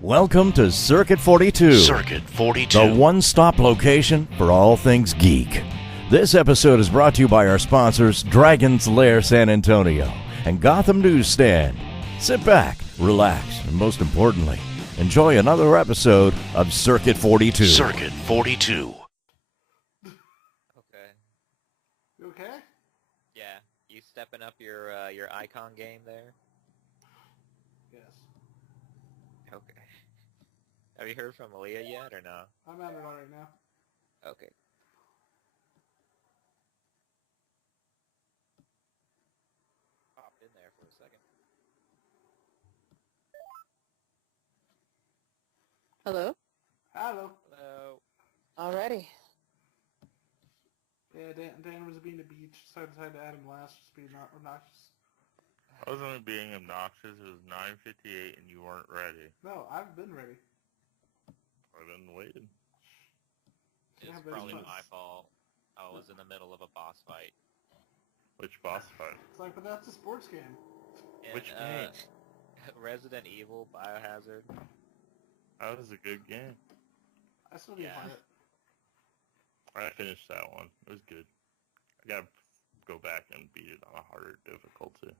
Welcome to Circuit 42. Circuit 42. The one-stop location for all things geek. This episode is brought to you by our sponsors, Dragon's Lair San Antonio and Gotham Newsstand. Sit back, relax, and most importantly, enjoy another episode of Circuit 42. Circuit 42. Okay. You okay? Yeah. You stepping up your icon game there? Yes. Okay. Have you heard from Aaliyah yet or no? I'm at it all right now. Okay. Popped in there for a second. Hello? Hello. Hello. Alrighty. Yeah, Dan was being a beach, so I decided to add him last, just being not obnoxious. I was only being obnoxious. It was 9:58 and you weren't ready. No, I've been ready. I've been waiting. It's Yeah, but probably it's- my fault. I was in the middle of a boss fight. Which boss fight? It's like, but that's a sports game. And, Which game? Resident Evil Biohazard. That was a good game. I still need to Yeah. find it. I finished that one. It was good. I gotta go back and beat it on a harder difficulty.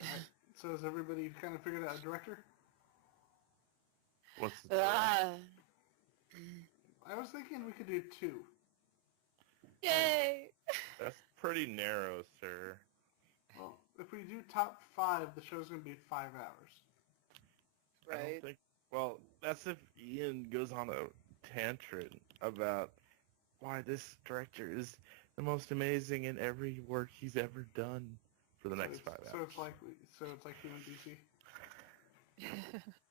Alright, so has everybody kind of figured out a director? What's the I was thinking we could do two. Yay! That's pretty narrow, sir. Well, if we do top 5, the show's going to be 5 hours. I don't Right. think. Well, that's if Ian goes on a tantrum about why this director is the most amazing in every work he's ever done for the next 5 hours. So it's like you and DC.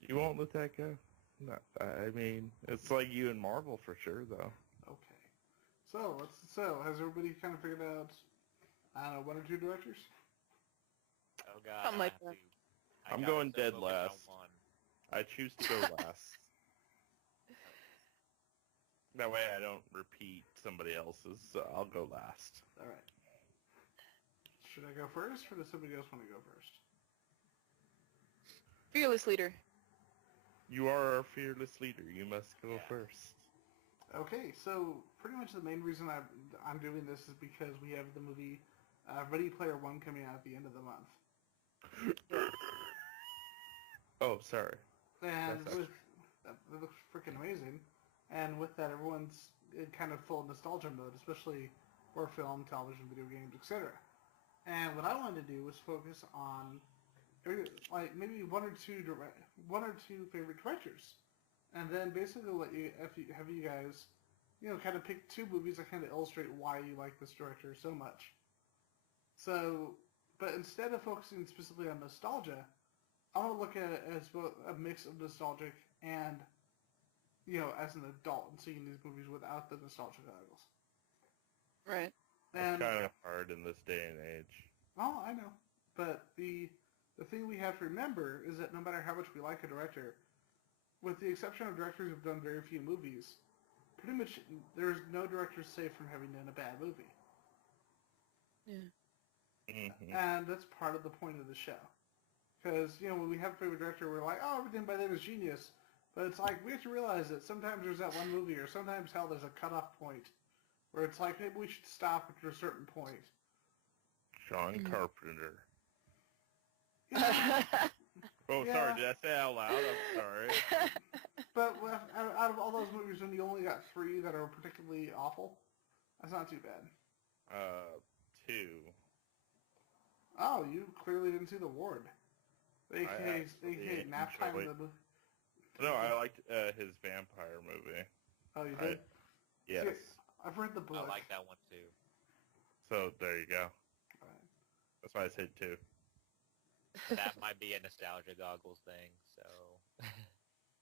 You won't let that go. No, I mean, it's like you and Marvel for sure, though. Okay. So has everybody kind of figured out, I don't know, 1 or 2 directors? Oh god. Something like I have that. to- I I'm gotta going start dead focusing on last. one. I choose to go last. That way I don't repeat somebody else's, so I'll go last. Alright. Should I go first, or does somebody else want to go first? Fearless leader. You are our fearless leader. You must go Yeah. first. Okay, so pretty much the main reason I'm doing this is because we have the movie Ready Player One coming out at the end of the month. Oh, sorry. And That's it looks freaking amazing. And with that, everyone's in kind of full nostalgia mode, especially for film, television, video games, etc. And what I wanted to do was focus on maybe one or two favorite directors, and then basically have you guys, kind of pick 2 movies that kind of illustrate why you like this director so much. So, but instead of focusing specifically on nostalgia, I want to look at it as both a mix of nostalgic and, as an adult and seeing these movies without the nostalgia goggles. Right. It's And kind of hard in this day and age. oh, I know, but the thing we have to remember is that no matter how much we like a director, with the exception of directors who've done very few movies, pretty much there's no director safe from having done a bad movie. Yeah. Mm-hmm. And that's part of the point of the show. Because, when we have a favorite director, we're like, oh, everything by them is genius. But it's like, we have to realize that sometimes there's that one movie, or sometimes, hell, there's a cutoff point, where it's like, maybe we should stop after a certain point. John Mhm. Carpenter. Yeah, Oh, Yeah. sorry. Did I say out loud? I'm sorry. but out of all those movies, when you only got 3 that are particularly awful, that's not too bad. 2. Oh, you clearly didn't see The Ward. I AKA actually nap time in enjoyed- the movie. No, I liked his vampire movie. Oh, you did? Yes. See, I've read the book. I like that one too. So there you go. Alright. That's why I said 2. That might be a nostalgia goggles thing, so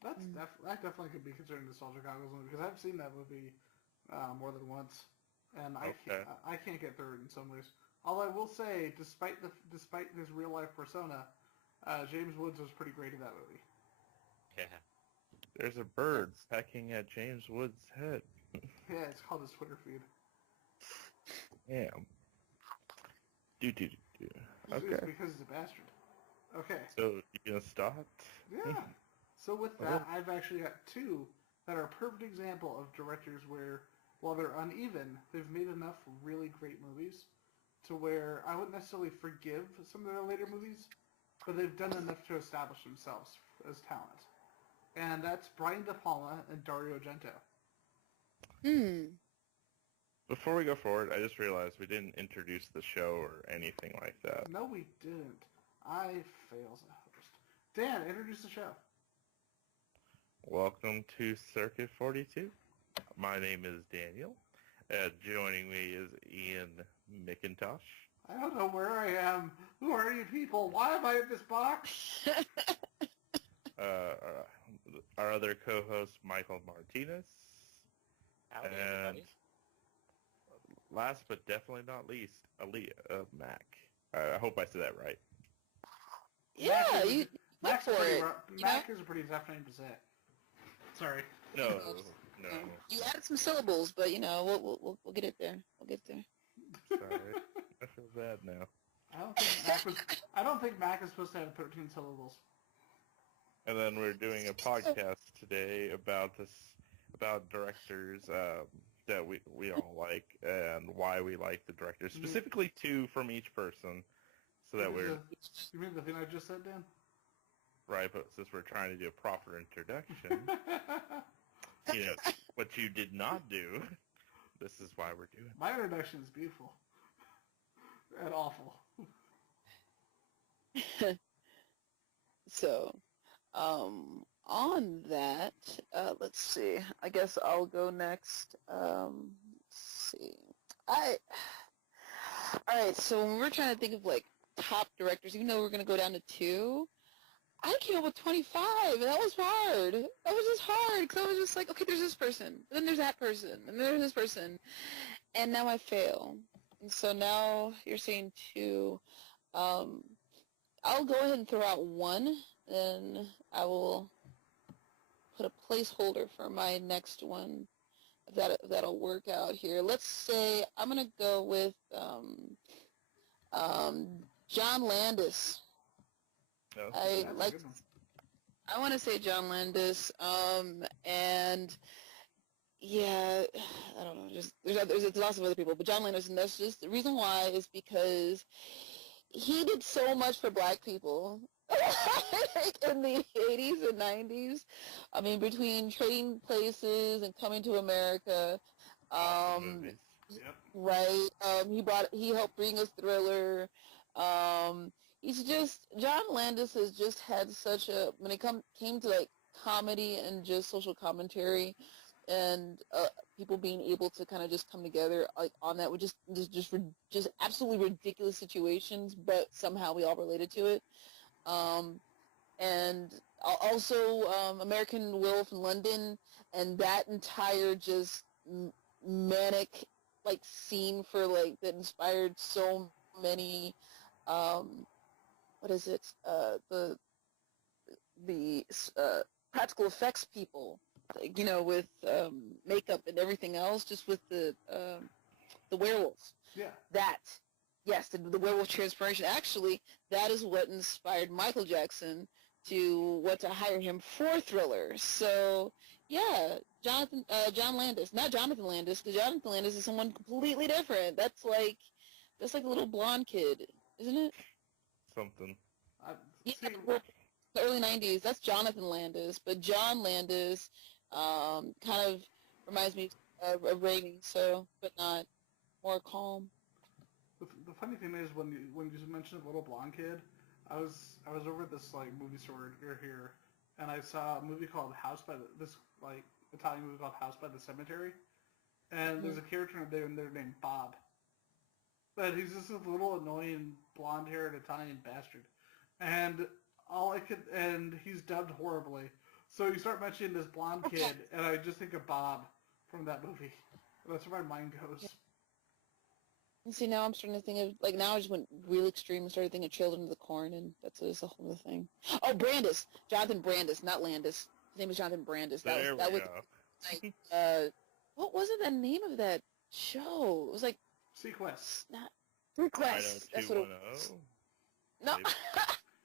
That definitely could be considered nostalgia goggles movie, because I've seen that movie more than once, and Okay. I can't get through it in some ways. Although I will say, despite his real life persona, James Woods was pretty great in that movie. yeah. There's a bird pecking at James Woods' head. Yeah, it's called his Twitter feed. Damn. Do. It's Okay. because he's a bastard. Okay. So you gonna stop? Yeah. So with that, I've actually got two that are a perfect example of directors where, while they're uneven, they've made enough really great movies to where I wouldn't necessarily forgive some of their later movies, but they've done enough to establish themselves as talent. And that's Brian De Palma and Dario Argento. Before we go forward, I just realized we didn't introduce the show or anything like that. No, we didn't. I fail as a host. Dan, introduce the show. Welcome to Circuit 42. My name is Daniel. Joining me is Ian McIntosh. I don't know where I am. Who are you people? Why am I in this box? Our other co-host, Michael Martinez. Howdy, And everybody. last but definitely not least, Aaliyah Mac. I hope I said that right. Yeah, you went Mac's for it. Mac is a pretty tough name to say. Sorry. No. You added some syllables, but we'll get it there. We'll get there. Sorry. I feel bad now. I don't think Mac is supposed to have 13 syllables. And then we're doing a podcast today about directors that we all like and why we like the directors. Specifically two from each person, so that we're You mean the thing I just said, Dan? right. But since we're trying to do a proper introduction, what you did not do. This is why we're doing it. My introduction is beautiful and awful. So, on that, let's see. I guess I'll go next. Let's see. All right, so when we're trying to think of, like, top directors, even though we're going to go down to 2, I came up with 25, and that was hard. That was just hard, because I was just like, okay, there's this person, then there's that person, and there's this person, and now I fail. And so now you're saying 2. I'll go ahead and throw out 1, and I will put a placeholder for my next one, if that'll work out here. Let's say I'm going to go with John Landis. Okay. I want to say John Landis, and yeah, I don't know. Just there's lots of other people, but John Landis, and that's just the reason why is because he did so much for Black people in the 80s and 90s. I mean, between Trading Places and Coming to America, Movies. Yep. right? He helped bring us Thriller. John Landis has just had such a, when it came to like comedy and just social commentary and people being able to kind of just come together like on that with just absolutely ridiculous situations, but somehow we all related to it. And also American Werewolf in London and that entire just manic like scene for like that inspired so many the practical effects people, like, with makeup and everything else, just with the werewolves. Yeah. Yes, the werewolf transformation. Actually, that is what inspired Michael Jackson to hire him for Thriller. So, yeah, John Landis, not Jonathan Landis, because Jonathan Landis is someone completely different. That's like a little blonde kid, isn't it? Something. Yeah, See, well, the early 90s, that's Jonathan Landis, but John Landis kind of reminds me of Reagan, so, but not more calm. the funny thing is when you mentioned a little blonde kid, I was over at this like movie store here, and I saw a movie called this like Italian movie called House by the Cemetery, and there's a character in there named Bob, but he's just this little annoying blonde-haired Italian bastard, and he's dubbed horribly. So you start mentioning this blonde kid, and I just think of Bob from that movie. That's where my mind goes. And see, now I'm starting to think of, like, now I just went real extreme and started thinking of Children of the Corn, and that's a whole other thing. Oh, Brandis! Jonathan Brandis, not Landis. His name is Jonathan Brandis. There we go. Like, what was it, the name of that show? It was like, Sequest. not Request. That's what it was. 90210. No.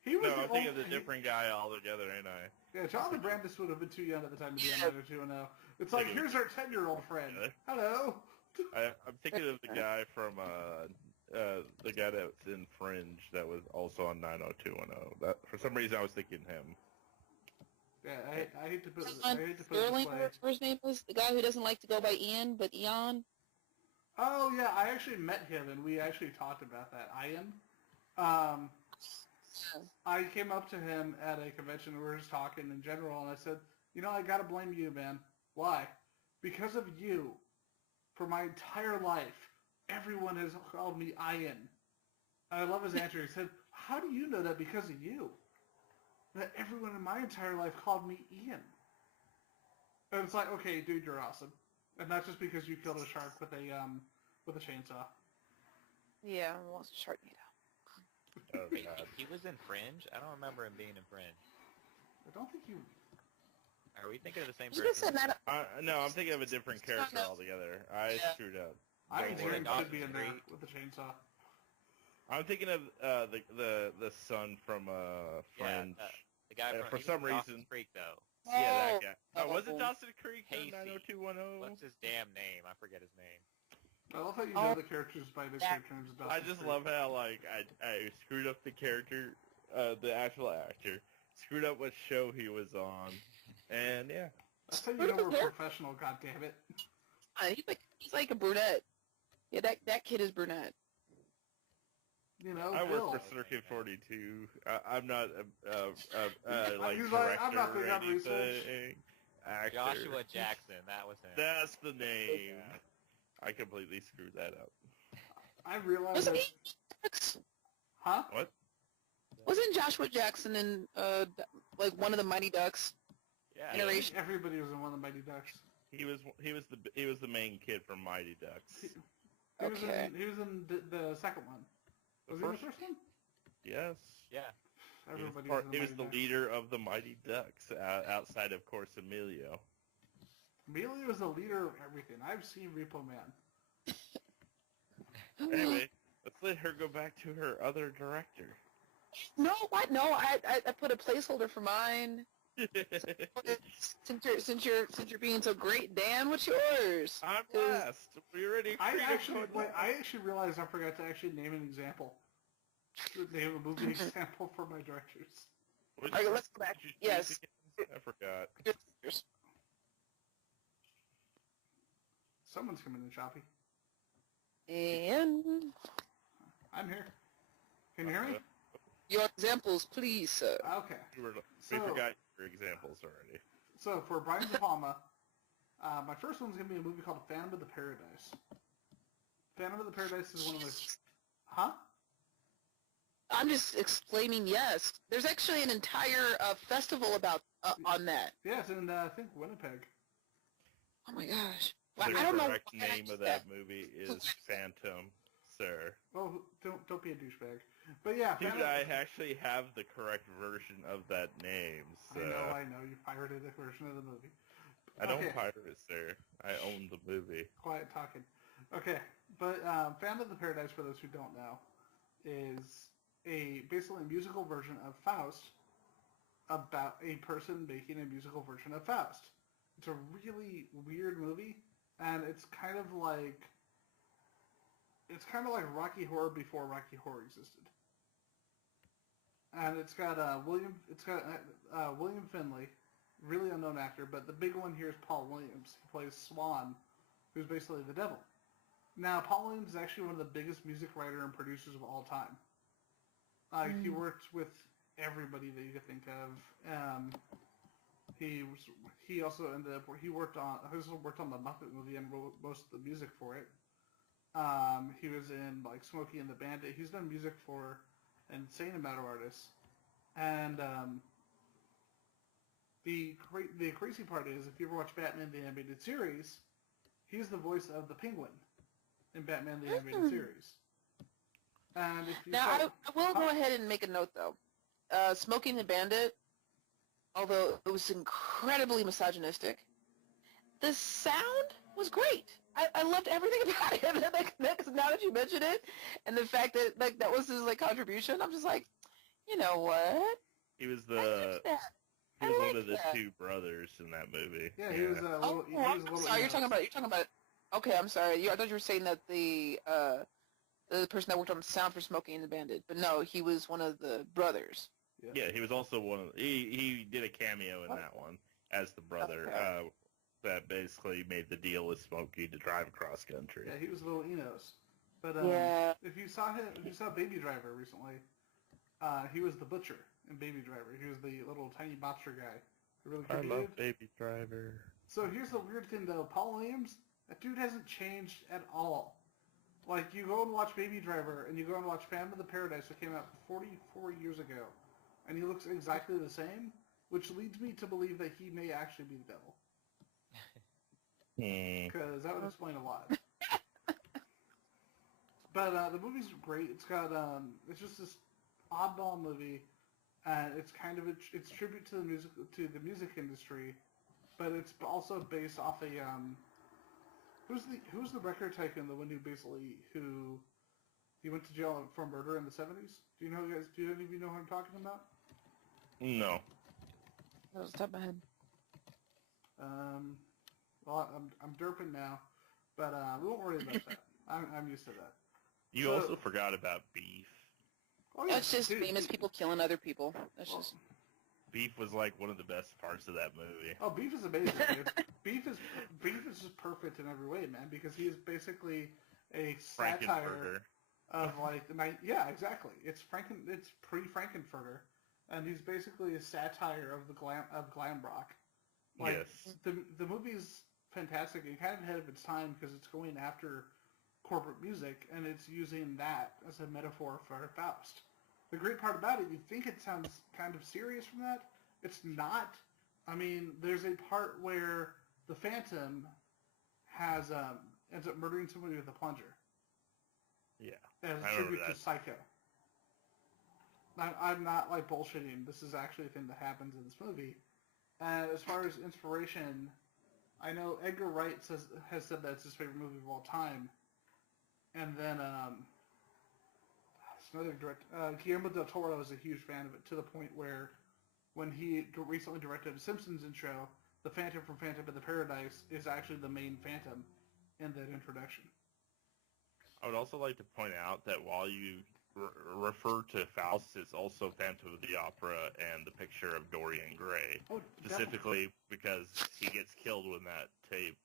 He was No, I'm the thinking of only, the different guy altogether, ain't I? Yeah, Jonathan Brandis would have been too young at the time to be Yeah. on 90210. It's like, Thinking of- here's our 10-year-old friend. Hello. I'm thinking of the guy from the guy that's in Fringe that was also on 90210. That for some reason I was thinking him. Yeah, I hate to put it Sterling, this Sterling, way. what's his name is? The guy who doesn't like to go by Ian, but Eon? Oh yeah, I actually met him and we actually talked about that. Ian. I came up to him at a convention. We were just talking in general, and I said, "You know, I gotta blame you, man. Why? Because of you. For my entire life, everyone has called me Ian." And I love his answer. He said, "How do you know that because of you? That everyone in my entire life called me Ian." And it's like, okay, dude, you're awesome, and not just because you killed a shark with a chainsaw. Yeah, he wants to Sharknado. Oh, Wait, God. he was in Fringe? I don't remember him being in Fringe. I don't think you. Are we thinking of the same You just person? said that. No, I'm thinking of a different character no. altogether. I Yeah. screwed up. I Don't think worry. Jerry Dawson's should be in there Creek. with the chainsaw. I'm thinking of the son from Fringe. The guy from for he was some in Dawson's reason- Creek, though. Yeah, that guy. Oh. Oh, was it Dawson Creek in Casey. 90210? What's his damn name? I forget his name. I love how you Oh. know the characters by the Yeah. character names. of I Dawson's just Creek. love how I screwed up the character, the actual actor, screwed up what show he was on, and yeah. That's how you know we're professional. God damn it! He's like a brunette. Yeah, that kid is brunette. You know, I Bill. work for Circuit 42. I'm not like He's director like, I'm not or big on research. anything. Actor. Joshua Jackson, that was him. That's the name. I completely screwed that up. I realized Wasn't that. he? Huh? What? Wasn't Joshua Jackson in like one of the Mighty Ducks? Yeah. Generation. Everybody was in one of the Mighty Ducks. He was the main kid from Mighty Ducks. He was Okay. in, he was in the second one. Was he in the first one? Yes. Yeah. Everybody He was in the Mighty Ducks. leader of the Mighty Ducks, outside of course Emilio. Emilio was the leader of everything. I've seen Repo Man. Anyway, let's let her go back to her other director. No, what? No, I put a placeholder for mine. Since you're being so great, Dan, what's yours? I'm 'Cause- last. We already I agreed actually, on wait, I actually realized I forgot to actually name an example. Name a movie example for my directors. Which Alright, let's go back. did you choose Yes. again? I forgot. Someone's coming in choppy. And I'm here. Can you hear me? your examples, please, sir. Okay. We So- forgot your examples already. So for Brian De Palma, my first one's gonna be a movie called Phantom of the Paradise. Phantom of the Paradise is one of my. Huh? I'm just explaining. Yes, there's actually an entire festival about on that. Yeah, it's in I think Winnipeg. Oh my gosh! The I don't know. correct why I name of did that movie is Phantom, sir. Oh, don't be a douchebag. But yeah, Dude, Phantom. I actually have the correct version of that name, so I know. You pirated a version of the movie. I don't Okay. pirate it, sir. I own the movie. Quiet talking. Okay, but Phantom of the Paradise, for those who don't know, is basically a musical version of Faust about a person making a musical version of Faust. It's a really weird movie, and it's kind of like Rocky Horror before Rocky Horror existed. And it's got William Finley, really unknown actor, but the big one here is Paul Williams. He plays Swan, who's basically the devil. Now, Paul Williams is actually one of the biggest music writer and producers of all time. He worked with everybody that you could think of. He also worked on the Muppet movie and wrote most of the music for it. He was in like Smokey and the Bandit. He's done music for an insane amount of artists. And the crazy part is, if you ever watch Batman the Animated Series, he's the voice of the Penguin in Batman the Animated Series. And if you Now, saw- I will go ahead and make a note, though. Smoking the Bandit, although it was incredibly misogynistic, the sound was great. I loved everything about it. Now that you mention it, and the fact that that was his contribution, I'm just like, You know what? He was I the like that. he was I one like of the that. two brothers in that movie. Yeah, he was a little. Oh, He was a I'm little. sorry. You're talking about. Okay, I'm sorry. I thought you were saying that the person that worked on the sound for Smokey and the Bandit, but no, he was one of the brothers. Yeah, he was also one of he did a cameo in that one as the brother. Okay. That basically made the deal with Smokey to drive across country. Yeah, he was a little Enos. But Yeah. if you saw Baby Driver recently, he was the butcher in Baby Driver. He was the little tiny mobster guy. The really I creepy love dude. Baby Driver. So here's the weird thing though, Paul Williams, that dude hasn't changed at all. Like you go and watch Baby Driver and you go and watch Phantom of the Paradise, that came out 44 years ago, and he looks exactly the same, which leads me to believe that he may actually be the devil. Because that would explain a lot. But the movie's great. It's got it's just this oddball movie, and it's kind of it's tribute to the music industry, but it's also based off a who's the record tycoon, the one who he went to jail for murder in the 70s? Do any of you know who I'm talking about? No. That was the top of my head. Well, I'm derping now, but we won't worry about that. I'm used to that. You also forgot about Beef. Oh, yeah, That's just dude, famous people killing other people. That's well, just. Beef was like one of the best parts of that movie. Oh, Beef is amazing, dude. Beef is just perfect in every way, man, because he is basically a satire Frankenfurter. of like the night. Yeah, exactly. It's pre-Frankenfurter, and he's basically a satire of glam rock. Like, Yes. The movie's fantastic and kind of ahead of its time because it's going after corporate music and it's using that as a metaphor for Faust. The great part about it, you think it sounds kind of serious from that. It's not. I mean, there's a part where the Phantom ends up murdering somebody with a plunger. Yeah. As I a remember tribute to that. Psycho. I'm not like bullshitting. This is actually a thing that happens in this movie. And as far as inspiration, I know Edgar Wright has said that it's his favorite movie of all time. And then another director, Guillermo del Toro is a huge fan of it to the point where when he recently directed a Simpsons intro, the Phantom from Phantom of the Paradise is actually the main Phantom in that introduction. I would also like to point out that while you refer to Faust, it's also Phantom of the Opera and the picture of Dorian Gray. Oh, Specifically because he gets killed when that tape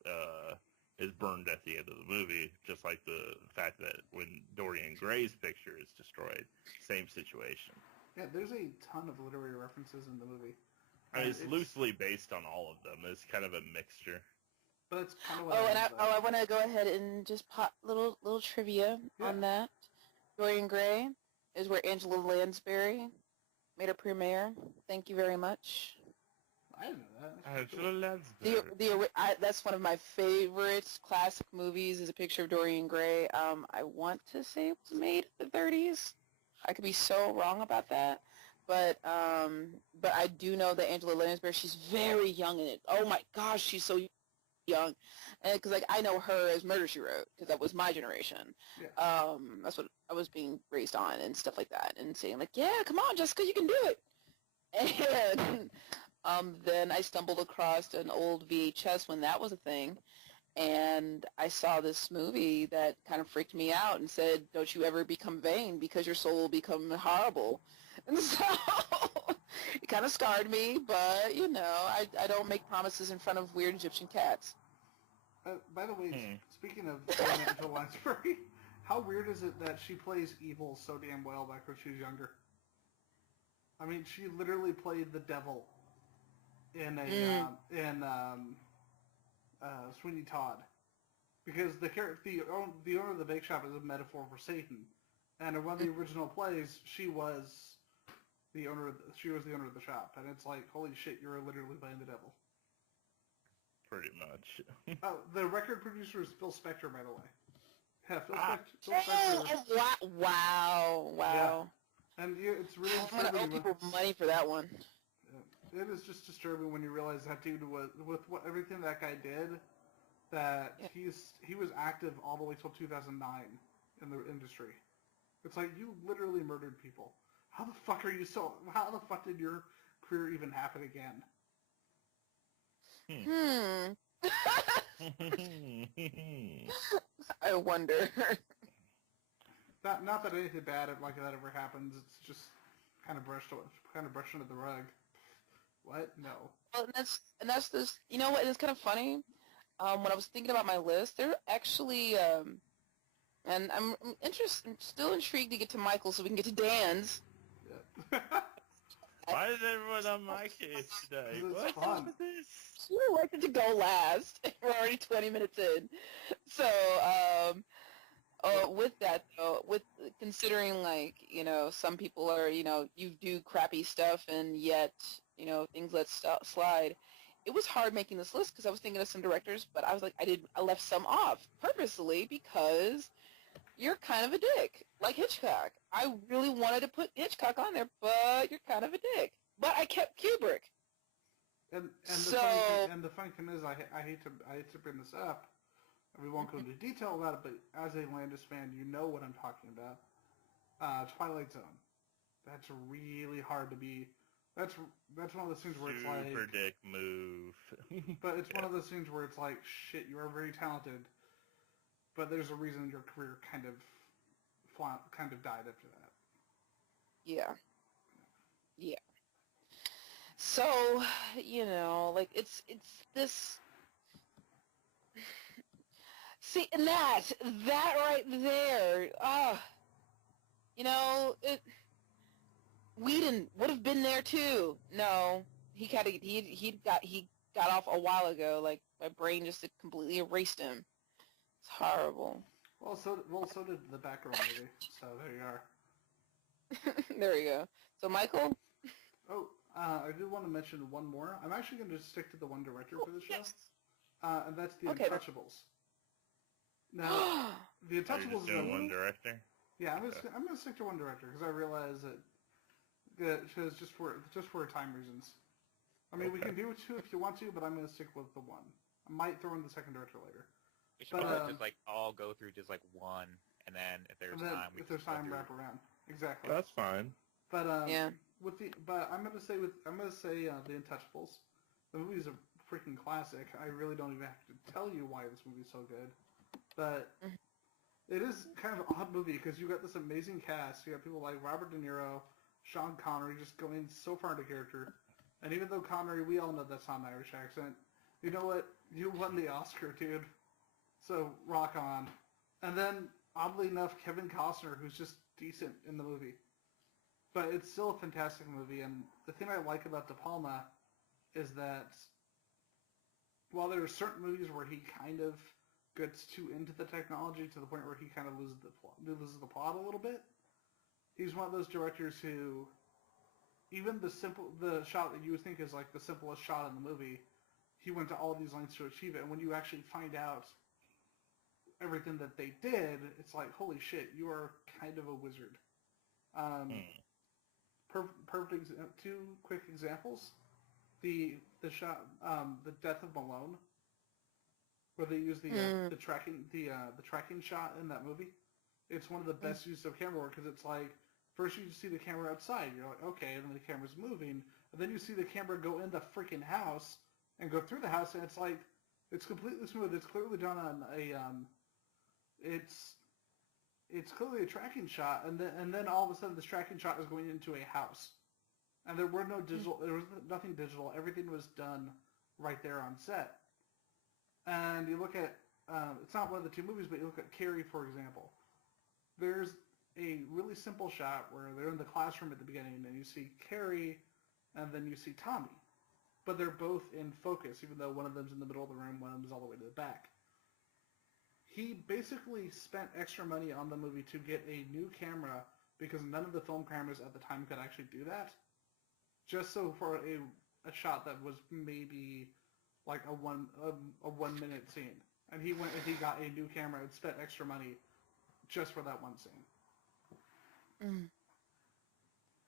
is burned at the end of the movie, just like the fact that when Dorian Gray's picture is destroyed, same situation. Yeah, there's a ton of literary references in the movie. I mean, it's loosely based on all of them. It's kind of a mixture. But it's kind of what I want to go ahead and just pop little trivia on that. Dorian Gray is where Angela Lansbury made her premiere. Thank you very much. I didn't know that. Angela Lansbury. That's one of my favorite classic movies. Is A Picture of Dorian Gray. I want to say it was made in the 30s. I could be so wrong about that, but I do know that Angela Lansbury. She's very young in it. Oh my gosh, she's so young, and because like I know her as Murder, She Wrote, because that was my generation. Yeah. That's what I was being raised on and stuff like that, and saying like, yeah, come on, Jessica, you can do it. And then I stumbled across an old VHS when that was a thing, and I saw this movie that kind of freaked me out and said, don't you ever become vain because your soul will become horrible. And so it kind of scarred me, but, you know, I don't make promises in front of weird Egyptian cats. By the way, speaking of Angela Lansbury, how weird is it that she plays evil so damn well back when she was younger? I mean, she literally played the devil in Sweeney Todd, because the owner of the bake shop is a metaphor for Satan, and in one of the original plays, she was the owner of the shop, and it's like, holy shit, you're literally playing the devil. Pretty much. The record producer is Phil Spector, by the way. Yeah, Phil Spector. Wow. Yeah. And it's really I'm going to owe people money for that one. It is just disturbing when you realize that dude was, with everything that guy did, that he was active all the way till 2009 in the industry. It's like, you literally murdered people. How the fuck did your career even happen again? I wonder. Not that anything bad like that ever happens. It's just kind of brushed under the rug. What? No. Well, and that's this. You know what? It's kind of funny. When I was thinking about my list, there actually, and I'm still intrigued to get to Michael, so we can get to Dan's. Yeah. Why is everyone on my case today? 'Cause it's What fun. is this? You elected to go last. We're already 20 minutes in. So, with that though, with considering like, you know, some people are, you know, you do crappy stuff and yet, you know, things let slide. It was hard making this list because I was thinking of some directors, but I was like, I left some off purposely because you're kind of a dick, like Hitchcock. I really wanted to put Hitchcock on there, but you're kind of a dick. But I kept Kubrick. And So- the funny thing is, I hate to bring this up, and we won't go into detail about it, but as a Landis fan, you know what I'm talking about. Twilight Zone. That's really hard to be. That's one of those things where it's like. Super dick move. But it's one of those things where it's like, shit, you are very talented, but there's a reason your career kind of died after that. Yeah. Yeah. So, you know, like it's this. See, and that right there, you know, Whedon would have been there too. No, he got off a while ago. Like my brain just completely erased him. It's horrible. Well, so did the background movie. So there you are. There we go. So Michael. Oh, I do want to mention one more. I'm actually going to stick to the one director for the show, Yes. And that's The Okay. Untouchables. Now, The Are you Untouchables just is a doing one movie. director? Yeah, I'm gonna stick to one director because I realize that because just for time reasons. I mean, we Okay. can do two if you want to, but I'm gonna stick with the one. I might throw in the second director later. We should But, probably just like all go through just like one, and then if there's And then time, we if can there's go time, through. wrap around. Exactly. That's fine. But Yeah. I'm gonna say The Untouchables. The movie's a freaking classic. I really don't even have to tell you why this movie's so good, but it is kind of an odd movie because you got this amazing cast. You got people like Robert De Niro, Sean Connery, just going so far into character. And even though Connery, we all know that's not an Irish accent. You know what? You won the Oscar, dude. So rock on. And then oddly enough, Kevin Costner, who's just decent in the movie. But it's still a fantastic movie, and the thing I like about De Palma is that while there are certain movies where he kind of gets too into the technology to the point where he kind of loses the plot a little bit, he's one of those directors who, even the shot that you would think is like the simplest shot in the movie, he went to all these lengths to achieve it, and when you actually find out everything that they did, it's like, holy shit, you are kind of a wizard. Two quick examples: the shot, the Death of Malone, where they use the tracking shot in that movie. It's one of the best uses of camera work because it's like first you see the camera outside, you're like, okay, and then the camera's moving, and then you see the camera go in the freaking house and go through the house, and it's like it's completely smooth. It's clearly done on a it's clearly a tracking shot, and then all of a sudden this tracking shot is going into a house, and there was nothing digital. Everything was done right there on set. And you look at it's not one of the two movies, but you look at Carrie, for example. There's a really simple shot where they're in the classroom at the beginning, and you see Carrie, and then you see Tommy, but they're both in focus, even though one of them's in the middle of the room, one of them's all the way to the back. He basically spent extra money on the movie to get a new camera because none of the film cameras at the time could actually do that. Just so for a shot that was maybe like a 1 minute scene, and he went and he got a new camera and spent extra money just for that one scene.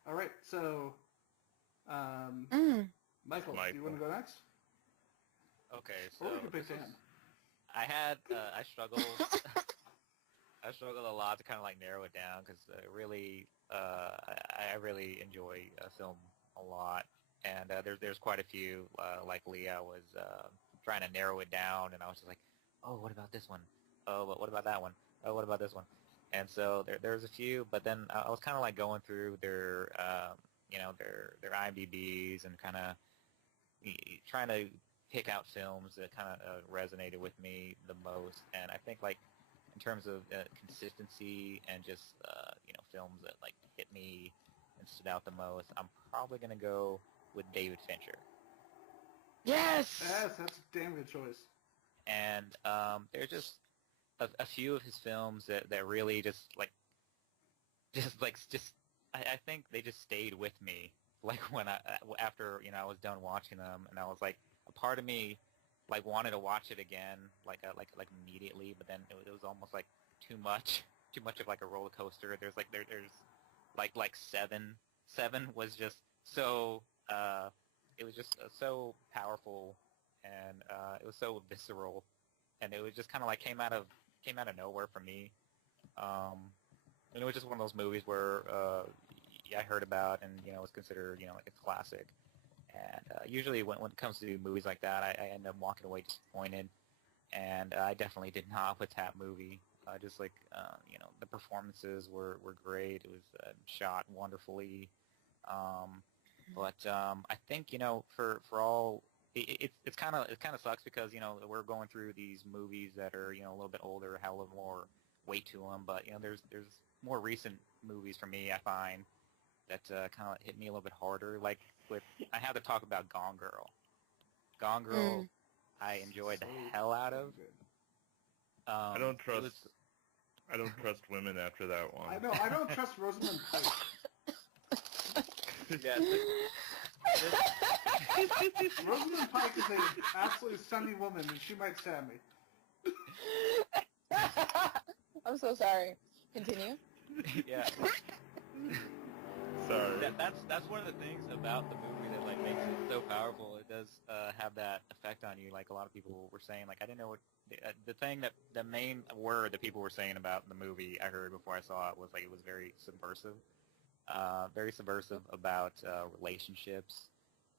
All right, so Michael, do you want to go next? Okay, so Or we can pick this Dan. is- I struggled. I struggled a lot to kind of like narrow it down because really I really enjoy film a lot, and there's quite a few. Like Leah was trying to narrow it down, and I was just like, oh, what about this one? Oh, but what about that one? Oh, what about this one? And so there's a few, but then I was kind of like going through their their IMDb's and kind of trying to pick out films that kind of resonated with me the most. And I think like in terms of consistency and just films that like hit me and stood out the most, I'm probably gonna go with David Fincher. Yes! Yes, that's a damn good choice. And there's just a few of his films that really just I think they just stayed with me. Like when after I was done watching them, and I was like, a part of me like wanted to watch it again, like immediately, but then it was almost like too much of like a roller coaster. There's like Seven was just so it was just so powerful, and it was so visceral, and it was just kind of like came out of nowhere for me. And it was just one of those movies where I heard about and was considered like a classic. And usually when it comes to movies like that, I end up walking away disappointed. And I definitely did not with that movie. Just like the performances were great. It was shot wonderfully. But I think for all it kind of sucks because we're going through these movies that are a little bit older, have a little more weight to them. But there's more recent movies for me, I find, that kind of hit me a little bit harder. Like I have to talk about Gone Girl. Gone Girl, I enjoyed the hell out of. I don't trust women after that one. I don't trust Rosamund Pike. Yeah, Rosamund Pike is an absolutely stunning woman, and she might stab me. I'm so sorry. Continue. yeah. Sorry. That's one of the things about the movie that like makes it so powerful. It does have that effect on you. Like a lot of people were saying, like I didn't know what the thing that the main word that people were saying about the movie I heard before I saw it was like it was very subversive. Very subversive about relationships,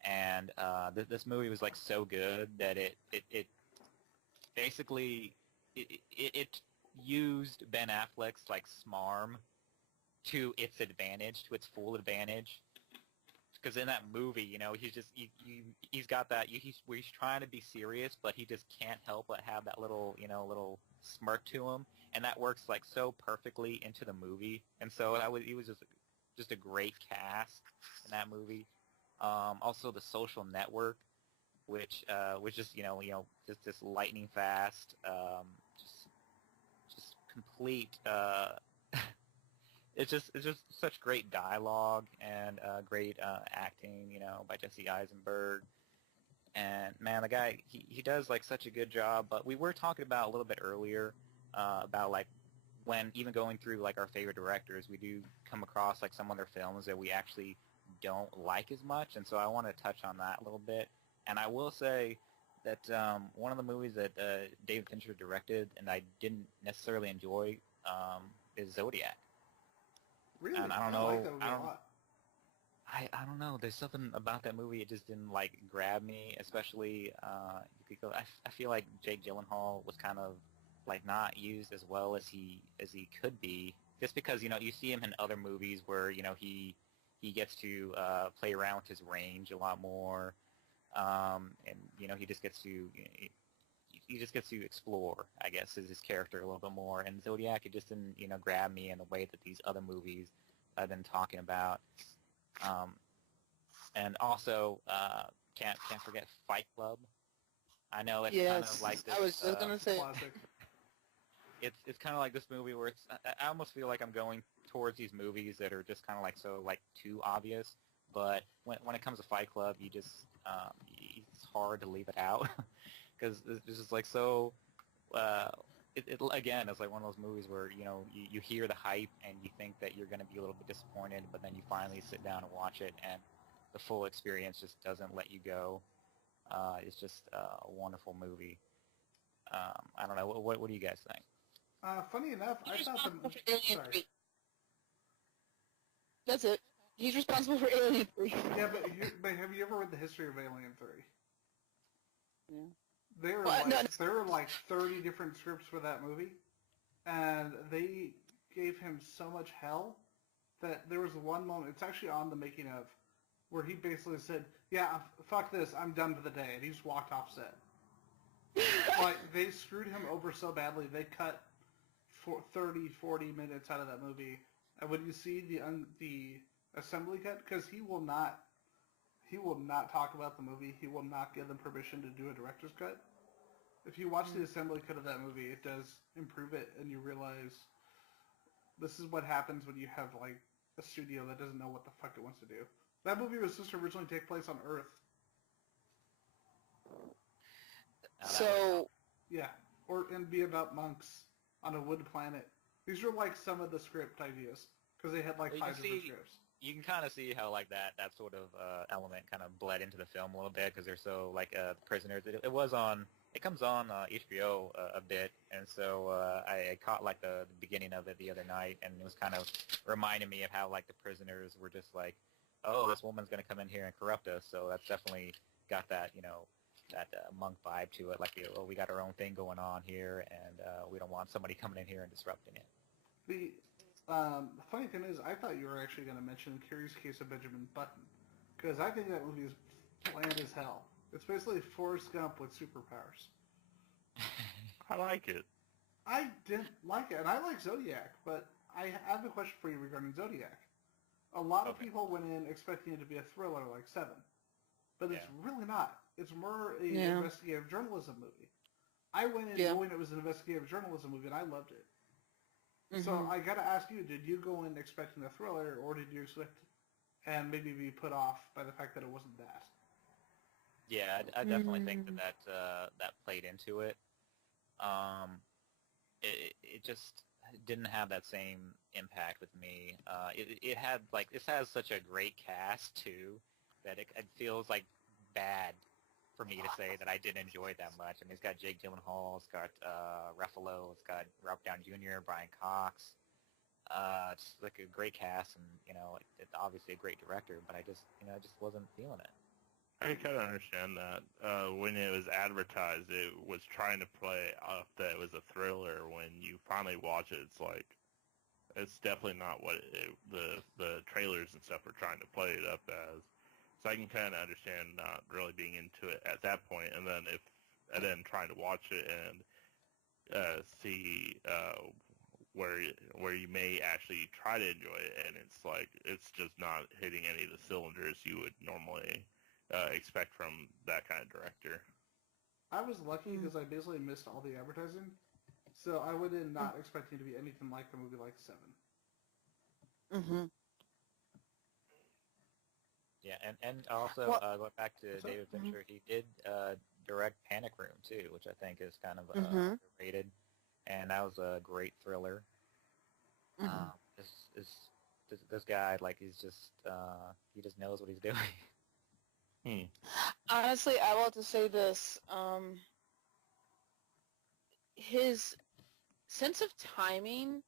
and this movie was like so good that it basically it used Ben Affleck's like smarm to its advantage, to its full advantage. Because in that movie, he's got that he's trying to be serious, but he just can't help but have that little little smirk to him, and that works like so perfectly into the movie. And so he was just a great cast in that movie. Also, The Social Network, which was just just this lightning fast, just complete. It's just such great dialogue and great acting, by Jesse Eisenberg. And man, the guy he does like such a good job. But we were talking about a little bit earlier about like when even going through like our favorite directors, we do come across like some of their films that we actually don't like as much. And so I want to touch on that a little bit. And I will say that one of the movies that David Fincher directed and I didn't necessarily enjoy is Zodiac. Really? And I don't I know. like that movie a lot. I don't know. There's something about that movie. It just didn't like grab me, especially because I feel like Jake Gyllenhaal was kind of like not used as well as he could be. Just because you see him in other movies where he gets to play around with his range a lot more, and he just gets to he just gets to explore, I guess, is his character a little bit more. And Zodiac, it just didn't, grab me in the way that these other movies I've been talking about. And also, can't forget Fight Club. I know it's kind of like this. I was just gonna say. Classic. It's kind of like this movie where I almost feel like I'm going towards these movies that are just kind of like so like too obvious. But when it comes to Fight Club, you just it's hard to leave it out. Because it's just like so. Again, it's like one of those movies where you hear the hype and you think that you're going to be a little bit disappointed, but then you finally sit down and watch it, and the full experience just doesn't let you go. It's just a wonderful movie. I don't know. What do you guys think? Funny enough, I thought the sorry. That's it. He's responsible for Alien 3. Yeah, but have you ever read the history of Alien 3? Yeah. There were like 30 different scripts for that movie, and they gave him so much hell that there was one moment, it's actually on the making of, where he basically said, yeah, fuck this, I'm done for the day, and he just walked off set. Like, they screwed him over so badly, they cut 30, 40 minutes out of that movie, and when you see the assembly cut, because he will not talk about the movie, he will not give them permission to do a director's cut. If you watch the assembly cut of that movie, it does improve it, and you realize this is what happens when you have, like, a studio that doesn't know what the fuck it wants to do. That movie was supposed to originally take place on Earth. So, Yeah, and be about monks on a wood planet. These are, like, some of the script ideas, because they had, like, 5 different scripts. You can kind of see how like that sort of element kind of bled into the film a little bit because they're so like prisoners. It comes on HBO a bit, and so I caught like the beginning of it the other night, and it was kind of reminding me of how like the prisoners were just like, oh, this woman's gonna come in here and corrupt us. So that's definitely got that that monk vibe to it. Like we got our own thing going on here, and we don't want somebody coming in here and disrupting it. The funny thing is, I thought you were actually going to mention Curious Case of Benjamin Button, because I think that movie is bland as hell. It's basically Forrest Gump with superpowers. I like it. I didn't like it, and I like Zodiac, but I have a question for you regarding Zodiac. A lot of people went in expecting it to be a thriller like Seven, but it's really not. It's more an investigative journalism movie. I went in knowing it was an investigative journalism movie, and I loved it. Mm-hmm. So I got to ask you, did you go in expecting a thriller, or did you expect and maybe be put off by the fact that it wasn't that? Yeah, I definitely think that played into it. It just didn't have that same impact with me. It had like this has such a great cast too that it feels like bad for me to say that I didn't enjoy it that much. I mean, it's got Jake Gyllenhaal, it's got Ruffalo, it's got Robert Downey Jr., Brian Cox. It's like a great cast, and it's obviously a great director. But I just wasn't feeling it. I kind of understand that. When it was advertised, it was trying to play off that it was a thriller. When you finally watch it, it's like it's definitely not what the trailers and stuff are trying to play it up as. So I can kind of understand not really being into it at that point, and then trying to watch it and see where you may actually try to enjoy it, and it's like it's just not hitting any of the cylinders you would normally expect from that kind of director. I was lucky because I basically missed all the advertising, so I went in not expecting to be anything like a movie like Seven. Mm-hmm. Yeah, and also going back to David Fincher, he did direct Panic Room too, which I think is kind of underrated, and that was a great thriller. This guy, like, he just knows what he's doing. Honestly, I want to say this. His sense of timing,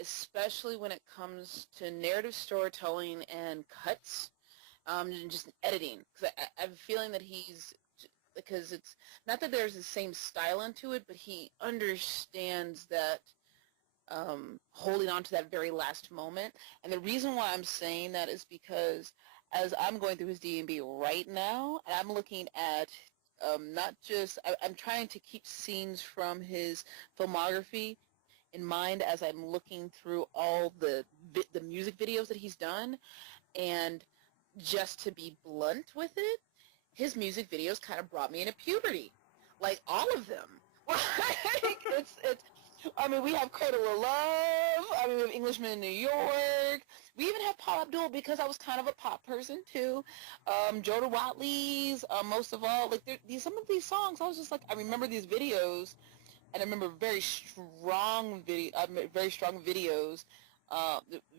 especially when it comes to narrative storytelling and cuts, and just editing, because I have a feeling that because it's not that there's the same style into it, but he understands that holding on to that very last moment. And the reason why I'm saying that is because as I'm going through his D&B right now, and I'm looking at not just, I'm trying to keep scenes from his filmography in mind as I'm looking through all the music videos that he's done, and just to be blunt with it, his music videos kind of brought me into puberty. Like, all of them. Like, I mean, we have Cradle of Love. I mean, we have Englishman in New York. We even have Paula Abdul, because I was kind of a pop person, too. Jodie Watley's, most of all. Like, some of these songs, I was just like, I remember these videos, and I remember very strong videos,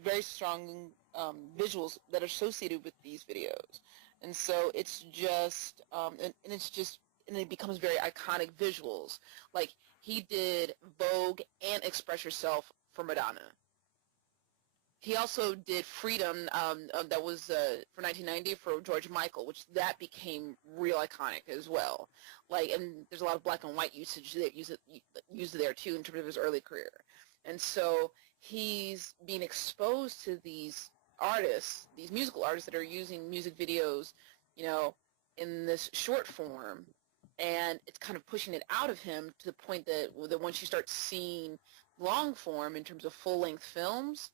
very strong visuals that are associated with these videos. And so it's just, and it becomes very iconic visuals. Like, he did Vogue and Express Yourself for Madonna. he also did Freedom, that was for 1990 for George Michael, which that became real iconic as well. Like, and there's a lot of black and white usage that used there too in terms of his early career. And so he's being exposed to these artists, these musical artists that are using music videos, in this short form, and it's kind of pushing it out of him to the point that once you start seeing long form in terms of full-length films,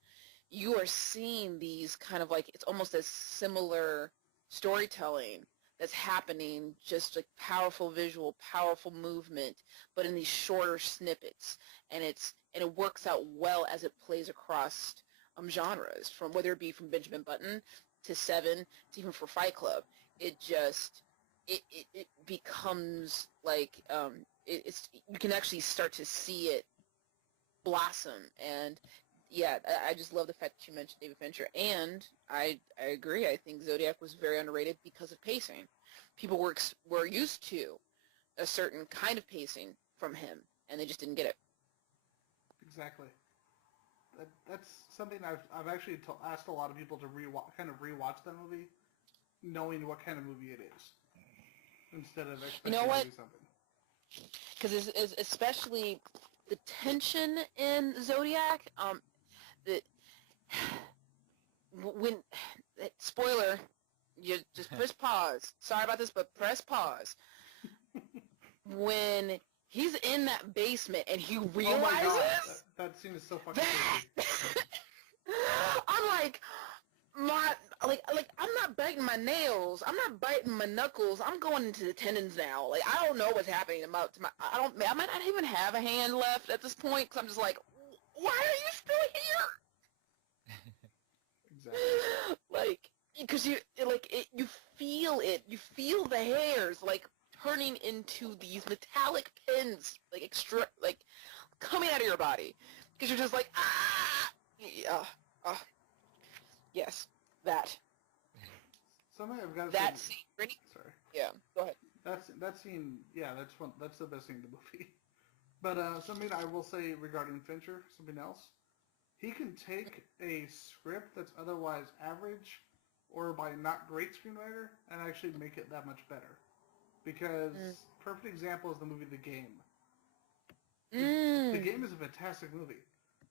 you are seeing these kind of like, it's almost as similar storytelling that's happening, just like powerful visual, powerful movement, but in these shorter snippets, and it works out well as it plays across genres, from whether it be from Benjamin Button to Seven to even for Fight Club. It just it becomes like it's you can actually start to see it blossom. And yeah, I just love the fact that you mentioned David Fincher, and I agree. I think Zodiac was very underrated because of pacing. People were used to a certain kind of pacing from him, and they just didn't get it. Exactly. That's something I've actually asked a lot of people to rewatch that movie, knowing what kind of movie it is, instead of expecting to do something. Because especially the tension in Zodiac, when spoiler, you just press pause. Sorry about this, but press pause. When he's in that basement and he realizes, oh my God, that scene is so fucking crazy. I'm like, I'm not biting my nails. I'm not biting my knuckles. I'm going into the tendons now. Like, I don't know what's happening. I might not even have a hand left at this point, because I'm just like, why are you still here? Exactly. Like, because you feel it. You feel the hairs like turning into these metallic pins, like coming out of your body, because you're just like, yes, that. Something I've got to That say. scene. Ready? Sorry. Yeah, go ahead. That scene. Yeah, that's the best scene in the movie. But something I will say regarding Fincher, something else. He can take a script that's otherwise average or by not great screenwriter and actually make it that much better. Because perfect example is the movie The Game. The Game is a fantastic movie.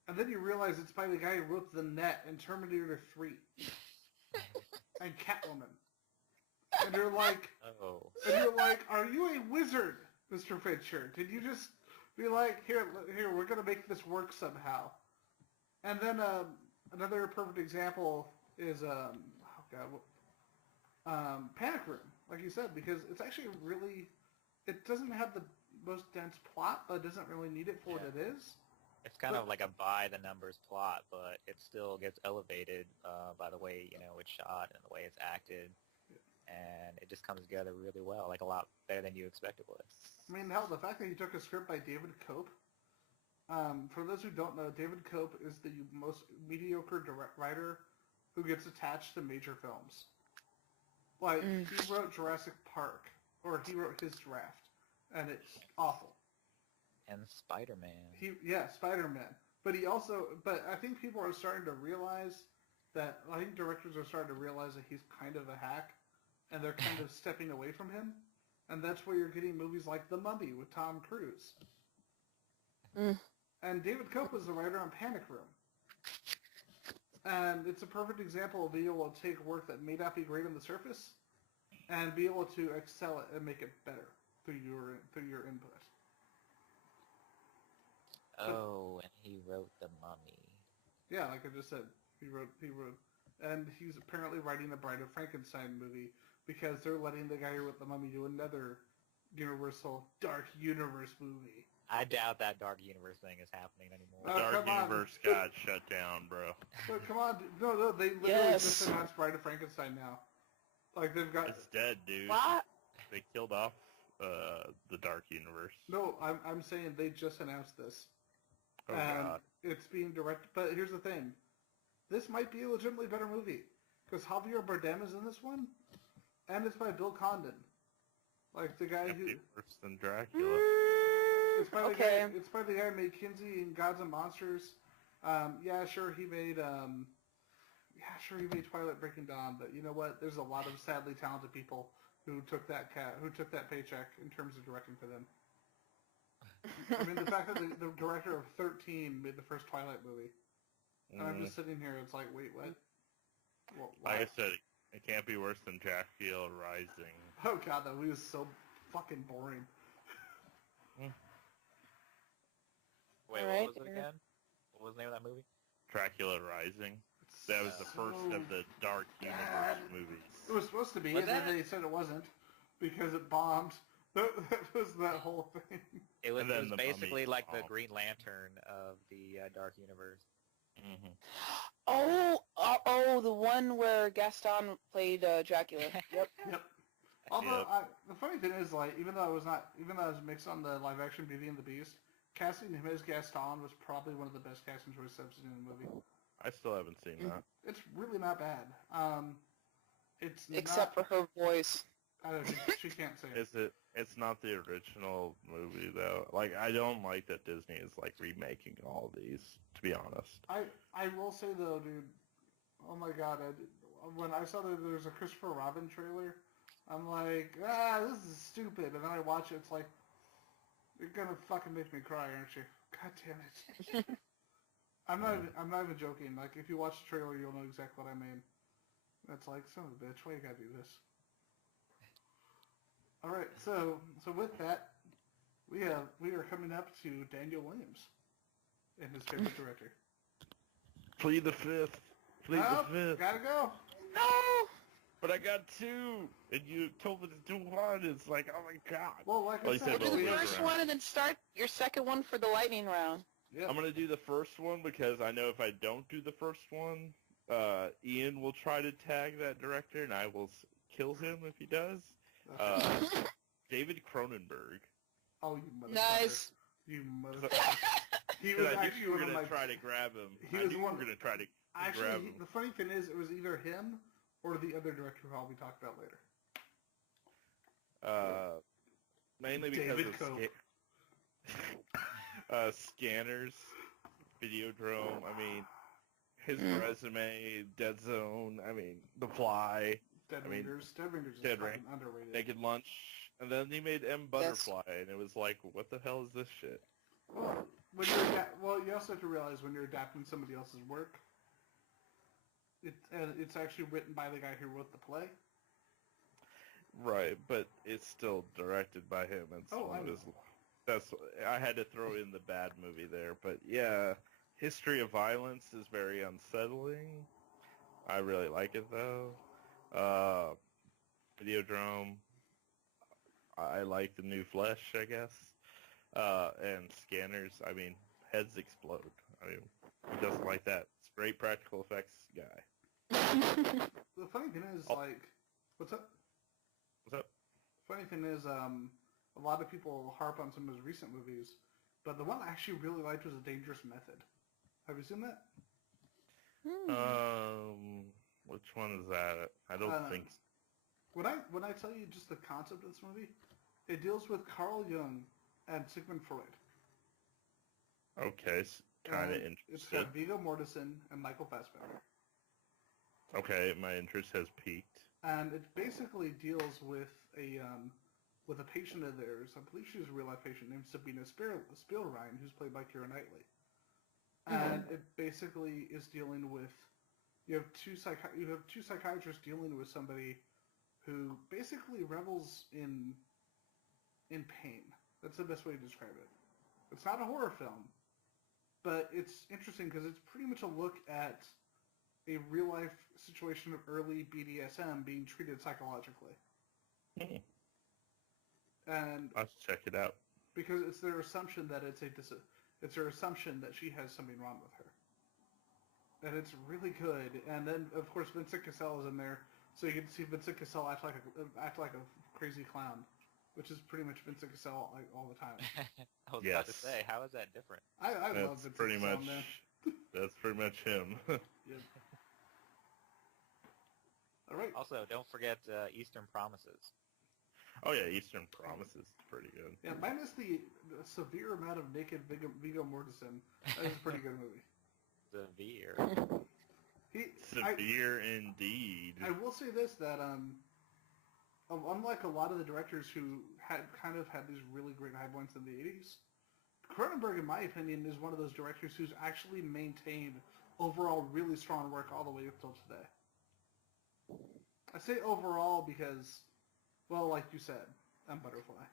And then you realize it's by the guy who wrote The Net and Terminator 3. And Catwoman. And you're like, are you a wizard, Mr. Fincher? Did you just be like, here, we're going to make this work somehow? And then another perfect example is, Panic Room, like you said, because it's actually really, it doesn't have the most dense plot, but it doesn't really need it for what it is. It's kind of like a by-the-numbers plot, but it still gets elevated by the way, it's shot and the way it's acted. And it just comes together really well, like a lot better than you expect it would. I mean, hell, the fact that he took a script by David Cope. For those who don't know, David Cope is the most mediocre writer who gets attached to major films. Like, he wrote Jurassic Park, or he wrote his draft, and it's awful. And Spider-Man. Spider-Man. But I think people are starting to realize I think directors are starting to realize that he's kind of a hack, and they're kind of stepping away from him. And that's where you're getting movies like The Mummy with Tom Cruise. And David Cope was the writer on Panic Room. And it's a perfect example of being able to take work that may not be great on the surface and be able to excel it and make it better through your input. Oh, and he wrote The Mummy. Yeah, like I just said, he wrote, and he's apparently writing the Bride of Frankenstein movie because they're letting the guy who wrote The Mummy do another Universal Dark Universe movie. I doubt that Dark Universe thing is happening anymore. The Dark Universe got shut down, bro. But come on, no, they literally just announced Bride of Frankenstein now. Like they've got. It's dead, dude. What? They killed off the Dark Universe. No, I'm saying they just announced this. Oh and God. It's being directed, but here's the thing: this might be a legitimately better movie because Javier Bardem is in this one, and it's by Bill Condon, like the guy who. Worse than Dracula. It's by the guy. It's by the guy who made Kinsey and Gods and Monsters. Yeah, sure, he made yeah, sure, he made Twilight Breaking Dawn, but you know what? There's a lot of sadly talented people who took that paycheck in terms of directing for them. I mean, the fact that the director of 13 made the first Twilight movie, and I'm just sitting here, it's like, wait, what? Well, Like I said, it can't be worse than Dracula Rising. oh god, that movie was so fucking boring. Wait, Alright, what was it again? What was the name of that movie? Dracula Rising. That was the first of the Dark Universe movies. It was supposed to be, Was and then that- they said it wasn't because it bombed. That was that whole thing. It was, And then it was the basically Mummy. like the Oh. Green Lantern of the Dark Universe. Mm-hmm. Oh, the one where Gaston played Dracula. Yep. Yep. Although Yep. the funny thing is, like, even though I was mixed on the live action Beauty and the Beast, casting him as Gaston was probably one of the best casting choices I've seen in the movie. I still haven't seen that. It's really not bad. It's Except not, for her voice. I don't know, she can't say it. Is it? It's not the original movie though. Like I don't like that Disney is like remaking all these. To be honest. I will say though, dude. Oh my god! When I saw that there was a Christopher Robin trailer, I'm like, this is stupid. And then I watch it. It's like, you're gonna fucking make me cry, aren't you? God damn it! I'm not even joking. Like, if you watch the trailer, you'll know exactly what I mean. It's like, son of a bitch, why you gotta do this? All right, so with that, we are coming up to Daniel Williams and his favorite director. Plead the fifth. Plead Nope, the fifth. gotta go. No! But I got two, and you told me to do one. It's like, oh my god. Well, like Well, I he said, said Do we'll the do it first around. one and then start your second one for the lightning round. yeah. I'm gonna do the first one because I know if I don't do the first one, Ian will try to tag that director, and I will kill him if he does. David Cronenberg. Oh, you motherfucker. Nice. You motherfucker. He was Because I knew actually you were one of gonna my... try to grab him. He I was knew you one- were gonna try to grab Actually, him. the funny thing is, it was either him or the other director who I'll be talking about later. Mainly because David of Cope. Scanners, Videodrome. I mean, his Mm. resume, Dead Zone. I mean, The Fly, Dead I mean, Ringers. Dead Ringers is Dead fucking underrated. Naked Lunch, and then he made M Butterfly, and it was like, what the hell is this shit? Well, you also have to realize when you're adapting somebody else's work, it's actually written by the guy who wrote the play. Right, but it's still directed by him, and so Oh, I know. I had to throw in the bad movie there, but yeah, History of Violence is very unsettling. I really like it though. Videodrome, I like the new Flesh, I guess. And Scanners, I mean, heads explode. I mean, who doesn't like that? It's a great practical effects guy. The funny thing is, Oh. like, what's up? What's up? Funny thing is, a lot of people harp on some of his recent movies, but the one I actually really liked was A Dangerous Method. Have you seen that? Which one is that? I don't think. When I tell you just the concept of this movie, it deals with Carl Jung and Sigmund Freud. Okay, kind of And It's interested. got Viggo Mortensen and Michael Fassbender. Okay, my interest has peaked. And it basically deals with a patient of theirs. I believe she was a real life patient named Sabina Spielrein, who's played by Keira Knightley. And it basically is dealing with you have two psychiatrists dealing with somebody who basically revels in pain. That's the best way to describe it. It's not a horror film, but it's interesting because it's pretty much a look at a real life situation of early BDSM being treated psychologically. And Let's check it out. because it's their assumption that it's their assumption that she has something wrong with her. And it's really good. And then of course Vincent Cassel is in there, so you get to see Vincent Cassel act like a crazy clown, which is pretty much Vincent Cassel like all the time. I was about to Yes. say, how is that different? I love That's Vincent pretty Cassel, much. man. That's pretty much him. Yeah. All right. Also, don't forget Eastern Promises. Oh yeah, Eastern Promises is pretty good. Yeah, minus the severe amount of naked Viggo Mortensen, that is a pretty good movie. Severe. Severe indeed. I will say this, that unlike a lot of the directors who had these really great high points in the 80s, Cronenberg, in my opinion, is one of those directors who's actually maintained overall really strong work all the way up till today. I say overall because, well, like you said, I'm Butterfly.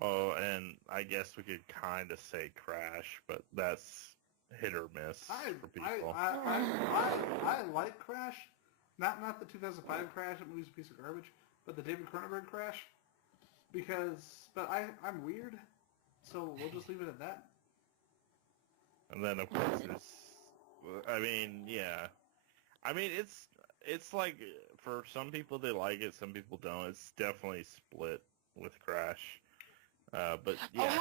Oh, and I guess we could kind of say Crash, but that's hit or miss for people. I like Crash. Not the 2005 Crash, that movie's a piece of garbage, but the David Cronenberg Crash. But I'm weird, so we'll just leave it at that. And then, of course, it's like, for some people they like it, some people don't. It's definitely split with Crash. But yeah.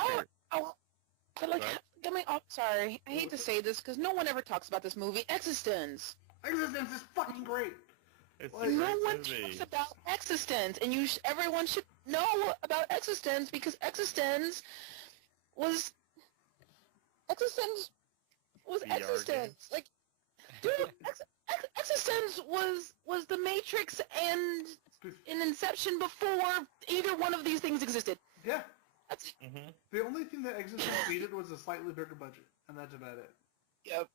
Sorry, I hate to say this because no one ever talks about this movie, Existence. Existence is fucking great. It's Like, a No great one movie. talks about Existence, and everyone should know about Existence because Existence was The Existence. Like, dude, Existence was the Matrix and an Inception before either one of these things existed. Yeah. That's Mm-hmm. The only thing that Existence needed was a slightly bigger budget, and that's about it. Yep.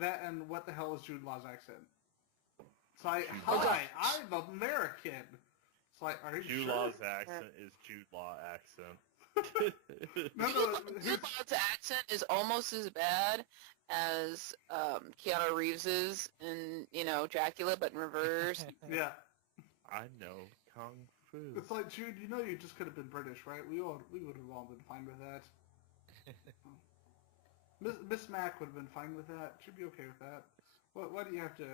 That and what the hell is Jude Law's accent? It's like, Oh, hi, I'm American. It's like, are you Jude sure? Law's accent is Jude Law accent. No, Jude Law's accent is almost as bad as Keanu Reeves's in Dracula, but in reverse. yeah. I know Kung Fu. It's like, Jude, you just could have been British, right? We would have all been fine with that. Miss Mac would have been fine with that. She'd be okay with that. Why do you have to,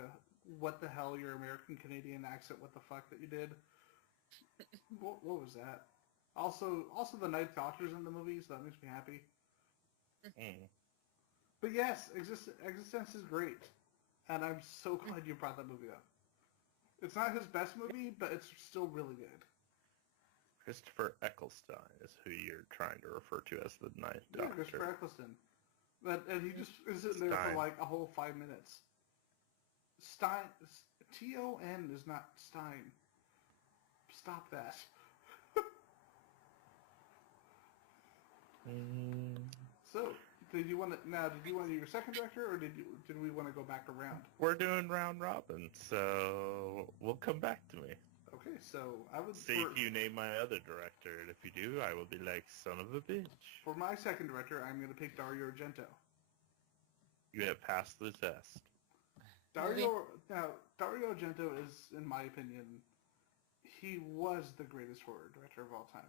what the hell, your American-Canadian accent, what the fuck that you did? What was that? Also the Night Doctor's in the movie, so that makes me happy. Mm. But yes, Existence is great. And I'm so glad you brought that movie up. It's not his best movie, but it's still really good. Christopher Eccleston is who you're trying to refer to as the Ninth Yeah, Doctor. Christopher Eccleston. And he just is in there for Stein. like a whole 5 minutes. Stein, T-O-N is not Stein. Stop that. So, did you want to do your second director, or did we want to go back around? We're doing round robin, so we'll come back to me. Okay, so I would See if you name my other director, and if you do, I will be like, son of a bitch. for my second director, I'm going to pick Dario Argento. You have passed the test. Dario Argento is, in my opinion, he was the greatest horror director of all time.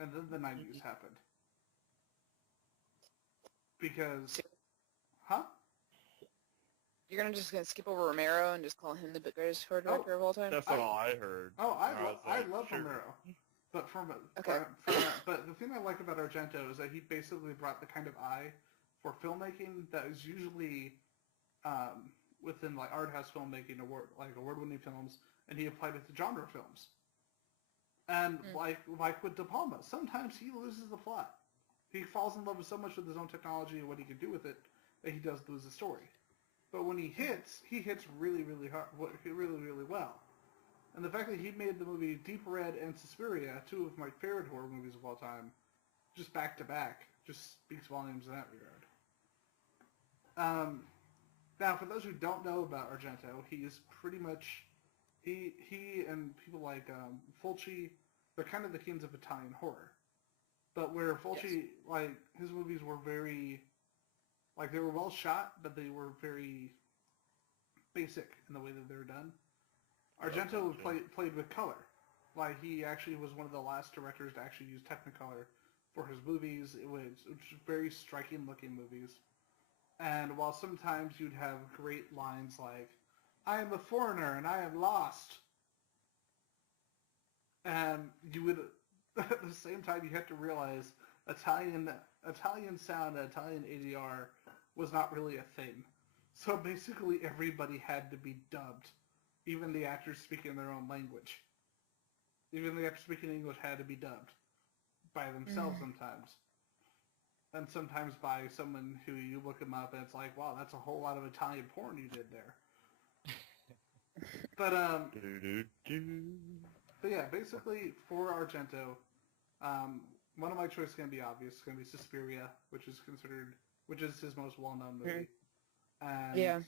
And then the 90s happened. Because, huh? You're just gonna skip over Romero and just call him the greatest horror director of all time? That's all I heard. Oh, I was love sure. Romero. But Okay. but the thing I like about Argento is that he basically brought the kind of eye for filmmaking that is usually within like art house filmmaking, award-winning films, and he applied it to genre films. And like with De Palma, sometimes he loses the plot. He falls in love so much with his own technology and what he can do with it that he does lose the story. But when he hits really, really hard, really, really well. And the fact that he made the movie Deep Red and Suspiria, two of my favorite horror movies of all time, just back to back, just speaks volumes in that regard. Now, for those who don't know about Argento, he is pretty much he and people like Fulci, they're kind of the kings of Italian horror. But where Fulci, like his movies were very, like they were well shot, but they were very basic in the way that they were done. Argento played with color. Like he actually was one of the last directors to actually use Technicolor for his movies. It was very striking looking movies. And while sometimes you'd have great lines like, "I am a foreigner and I am lost," and you would at the same time you have to realize Italian sound and Italian ADR was not really a thing. So basically everybody had to be dubbed. Even the actors speaking their own language. Even the actors speaking English had to be dubbed by themselves sometimes. and sometimes by someone who you look them up and it's like, wow, that's a whole lot of Italian porn you did there. But but yeah, basically for Argento, one of my choices is going to be obvious. It's going to be Suspiria, which is his most well-known movie. And Yeah.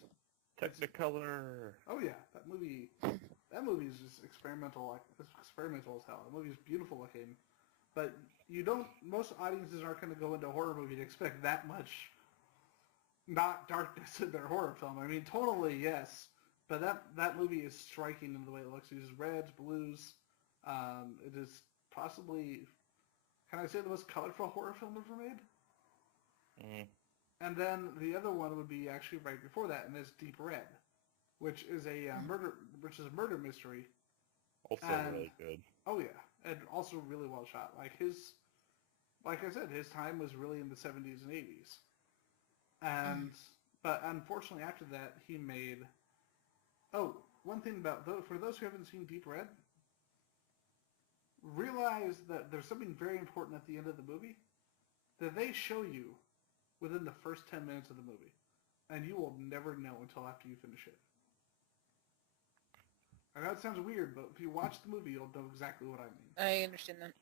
Technicolor. Oh yeah, that movie is just experimental. It's experimental as hell. The movie is beautiful looking, but most audiences aren't going to go into a horror movie to expect that much not darkness in their horror film. I mean, totally yes, but that movie is striking in the way it looks. It uses reds, blues. It is possibly, can I say, the most colorful horror film ever made? Mm. And then the other one would be actually right before that, and it's Deep Red, which is a murder mystery. Also And- really good. Oh yeah, and also really well shot. Like I said, his time was really in the 70s and 80s. And but unfortunately, after that, he made. Oh, one thing about for those who haven't seen Deep Red, realize that there's something very important at the end of the movie that they show you within the first 10 minutes of the movie, and you will never know until after you finish it. I know it sounds weird, but if you watch the movie, you'll know exactly what I mean. I understand that.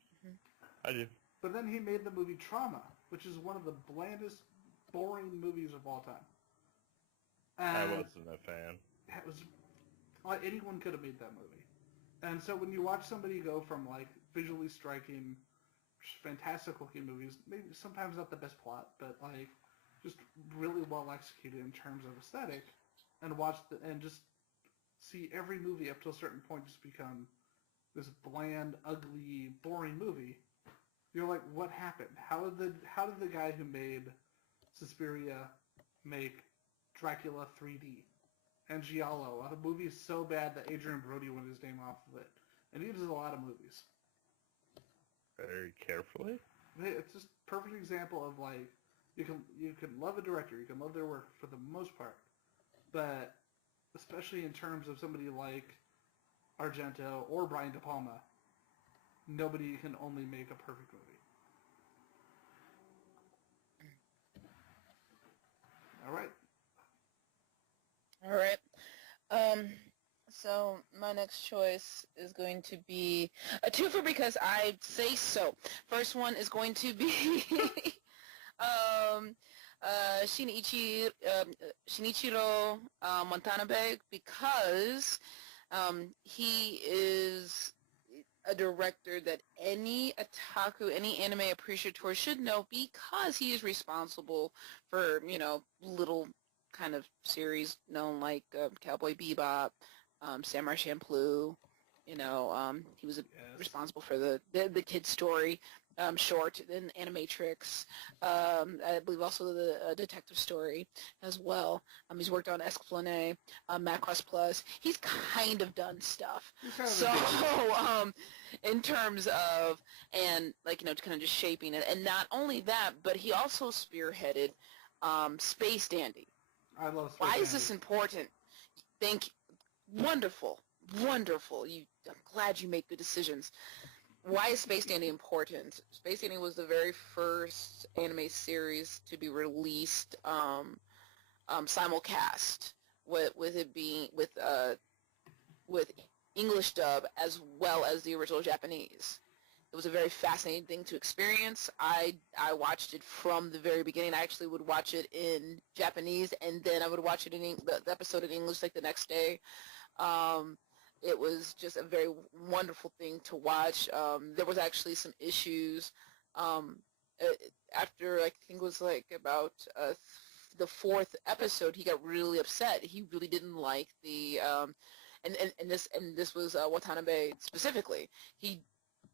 I do. But then he made the movie Trauma, which is one of the blandest, boring movies of all time. I And wasn't a fan. it was like anyone could have made that movie. And so when you watch somebody go from like visually striking, fantastic looking movies, maybe sometimes not the best plot, but like just really well executed in terms of aesthetic, and and just see every movie up to a certain point just become this bland, ugly, boring movie. You're like, what happened? How did the guy who made Suspiria make Dracula 3D and Giallo, a movie so bad that Adrian Brody wanted his name off of it, and he does a lot of movies. Very carefully. It's just a perfect example of like you can love a director, you can love their work for the most part, but especially in terms of somebody like Argento or Brian De Palma, nobody can only make a perfect movie. All right. All right. So my next choice is going to be a twofer because I say so. First one is going to be Shinichiro Watanabe, because he is a director that any otaku, any anime appreciator should know, because he is responsible for, little kind of series known like Cowboy Bebop, Samurai Champloo. He was responsible for the Kid Story short, then Animatrix. I believe also the Detective Story as well. He's worked on Esplanade, Macross Plus. He's kind of done stuff. So, in terms of, and kind of just shaping it, and not only that, but he also spearheaded Space Dandy. I love Space Why is Dandy. this important? Wonderful. I'm glad you make good decisions. Why is Space Dandy important? Space Dandy was the very first anime series to be released simulcast, with it being with English dub as well as the original Japanese. It was a very fascinating thing to experience. I watched it from the very beginning. I actually would watch it in Japanese, and then I would watch it in the episode in English like the next day. It was just a very wonderful thing to watch. There was actually some issues after, I think it was like about the fourth episode. He got really upset. He really didn't like the and this was Watanabe specifically. He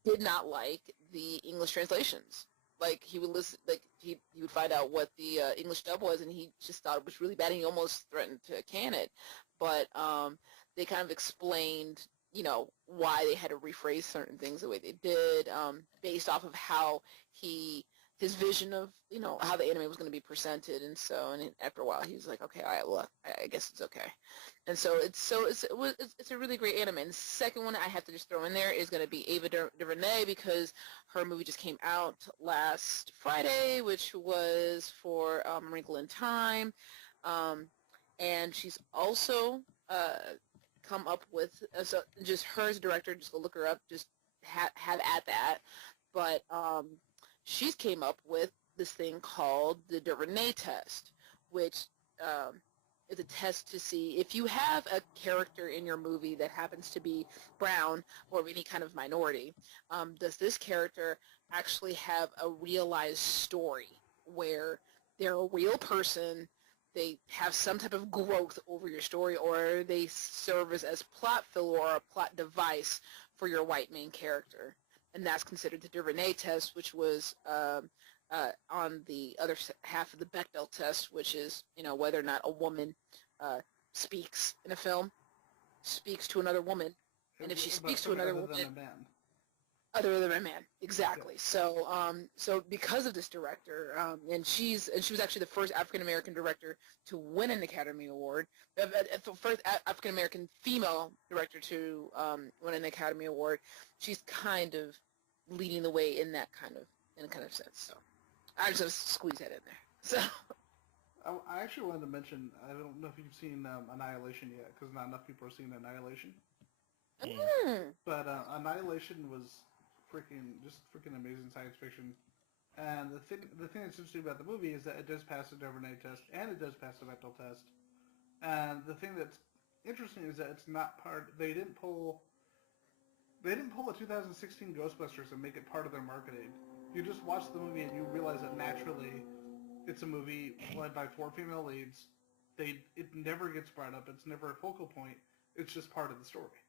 did not like the English translations. Like, he would listen, like he would find out what the English dub was, and he just thought it was really bad, and he almost threatened to can it. But they kind of explained, why they had to rephrase certain things the way they did, based off of how he his vision of how the anime was going to be presented, and after a while he was like, okay, all right, well, I guess it's okay. And so it's a really great anime. And the second one I have to just throw in there is going to be Ava DuVernay, because her movie just came out last Friday, which was for Wrinkle in Time, and she's also come up with so just her as a director. Just go look her up. Just have at that. But she's came up with this thing called the DuVernay test, which is a test to see if you have a character in your movie that happens to be brown or any kind of minority, does this character actually have a realized story where they're a real person, they have some type of growth over your story, or they serve as plot filler or a plot device for your white main character. And that's considered the DuVernay test, which was on the other half of the Bechdel test, which is, whether or not a woman speaks in a film, speaks to another woman, and if she speaks to another woman, other than a man, exactly. So, because of this director, and she was actually the first African American director to win an Academy Award, the first African American female director to win an Academy Award. She's kind of leading the way in that kind of sense. So, I just have to squeeze that in there. So, I actually wanted to mention, I don't know if you've seen Annihilation yet, because not enough people are seeing Annihilation. But Annihilation was freaking amazing science fiction. And the thing that's interesting about the movie is that it does pass the DuVernay test, and it does pass the Bechdel test. And the thing that's interesting is that it's not part. They didn't pull the 2016 Ghostbusters and make it part of their marketing. You just watch the movie and you realize that naturally, it's a movie led by 4 female leads. It never gets brought up. It's never a focal point. It's just part of the story.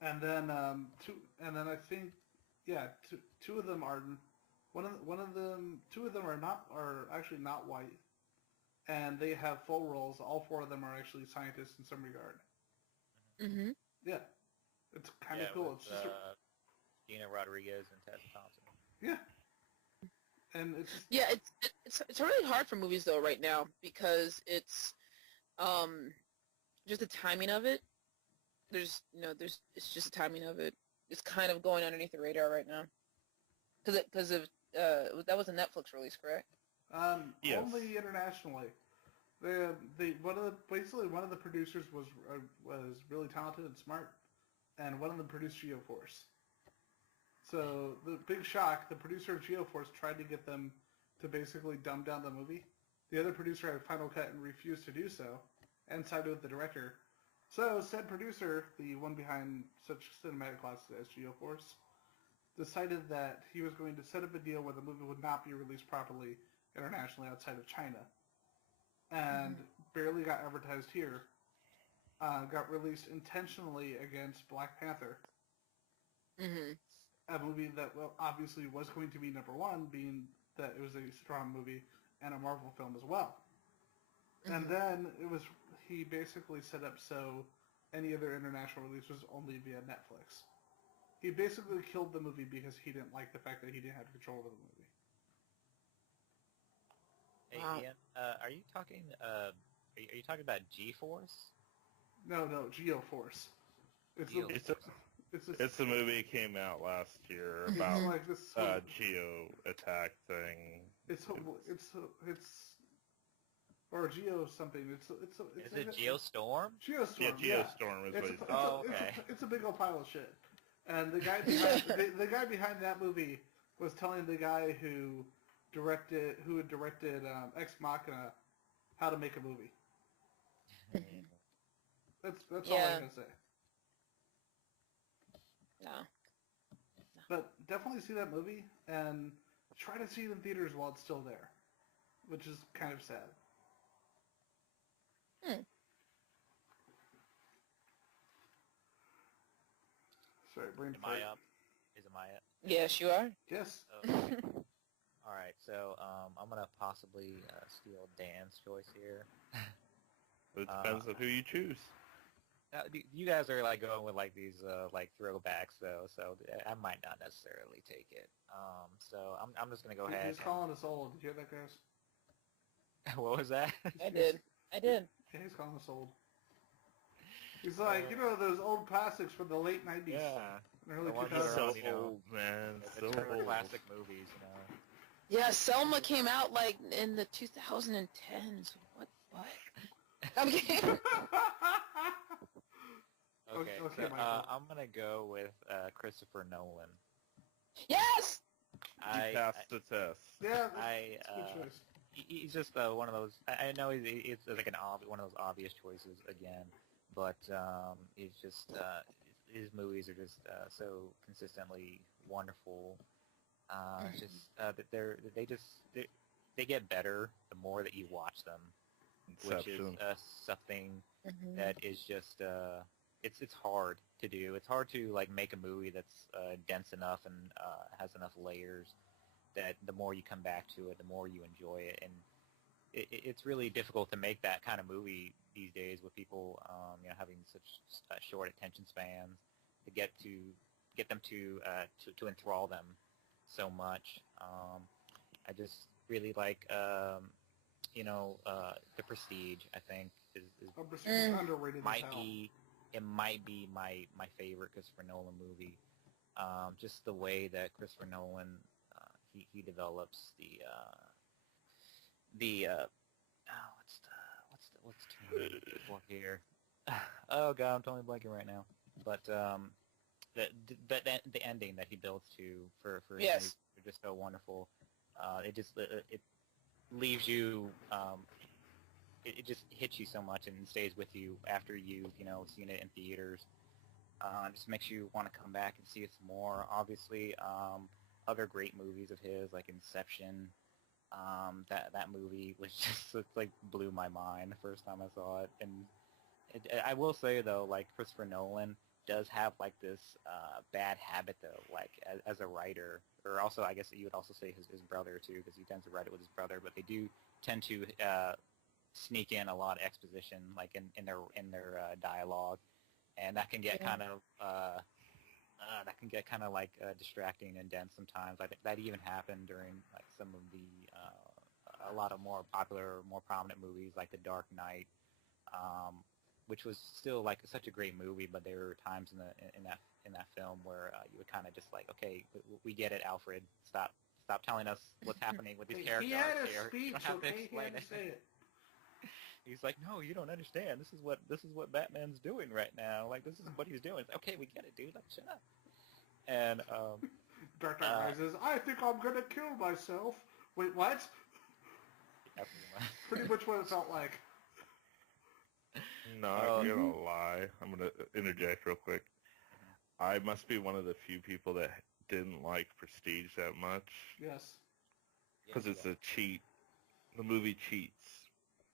And then I think, two of them are two of them are actually not white, and they have full roles. All 4 of them are actually scientists in some regard. Mm-hmm. Yeah, it's kind of cool. With, it's just Gina Rodriguez and Tessa Thompson. yeah, and it's just, yeah, it's really hard for movies though right now, because it's just the timing of it. It's just the timing of it. It's kind of going underneath the radar right now, because of that was a Netflix release, correct? Yes. Only internationally. One of the producers was really talented and smart, and one of them produced GeoForce. So the big shock, the producer of GeoForce tried to get them to basically dumb down the movie. The other producer had Final Cut and refused to do so, and sided with the director. So said producer, the one behind such cinematic classics as GeoForce, decided that he was going to set up a deal where the movie would not be released properly internationally outside of China, and barely got advertised here. Got released intentionally against Black Panther, a movie that obviously was going to be number 1, being that it was a strong movie and a Marvel film as well. And then he basically set up so any other international release was only via Netflix. He basically killed the movie because he didn't like the fact that he didn't have control over the movie. Hey, Ian, are you talking about G-Force? No, GeoForce. It's the movie that came out last year about like this geo attack thing. Or Geo something. Is it Geostorm? Geostorm. Yeah, Geostorm is what he's talking about. It's a big old pile of shit. And the guy behind that movie was telling the guy who had directed Ex Machina how to make a movie. That's all I can say. No. But definitely see that movie and try to see it in theaters while it's still there, which is kind of sad. Sorry, brain Am I up? Am I up? Yes, you are. Yes. Okay. All right, so I'm gonna possibly steal Dan's choice here. It depends on who you choose. You guys are like going with like these like throwbacks though, so I might not necessarily take it. So I'm just gonna go ahead. He's calling us old. Did you hear that, guys? What was that? I did. Yeah, he's calling us old. He's like, those old classics from the late 90s. Yeah. Early The ones 2000s. that So are, you know, old, man. The So turtle old. classic movies, you know. Yeah, Selma came out like in the 2010s. What the fuck? I'm kidding. Okay, Okay, so, Michael. I'm gonna go with Christopher Nolan. Yes! You passed the test. Yeah, I, that's a good choice. He's just one of those. I know it's like one of those obvious choices again, but it's just his movies are just so consistently wonderful. Just that they get better the more that you watch them, which is Inception. something Mhm. that is just it's hard to do. It's hard to like make a movie that's dense enough and has enough layers that the more you come back to it, the more you enjoy it, and it's really difficult to make that kind of movie these days with people having such short attention spans to get them to enthrall them so much. I just really like The Prestige. I think is It's underrated as might hell. be my favorite Christopher Nolan movie. Just the way that Christopher Nolan he develops what's the term for here? Oh god, I'm totally blanking right now. But the ending that he builds to for his Yes. movies are just so wonderful. It leaves you. It just hits you so much and stays with you after you've seen it in theaters. It just makes you want to come back and see it some more. Obviously, other great movies of his like Inception. That movie was just it's like blew my mind the first time I saw it. And I will say though, like Christopher Nolan does have like this bad habit though, like as a writer, or also I guess you would also say his brother too, because he tends to write it with his brother. But they do tend to sneak in a lot of exposition, like in their dialogue, and that can get kind of like distracting and dense sometimes. I think that even happened during like some of the a lot of more popular, more prominent movies like The Dark Knight, which was still like such a great movie, but there were times in that film where you would kind of just like, okay, we get it, Alfred, stop telling us what's happening with these characters. He had a here. You speech, don't have to okay? He explain had to it. say it. He's like, no, you don't understand. This is what Batman's doing right now. Like, this is what he's doing. It's like, okay, we get it, dude. Like, shut up. And Dark Knight Rises, I think I'm gonna kill myself. Wait, what? Pretty much what it felt like. Not gonna lie. I'm gonna interject real quick. I must be one of the few people that didn't like Prestige that much Yes. because it's a cheat. The movie cheats.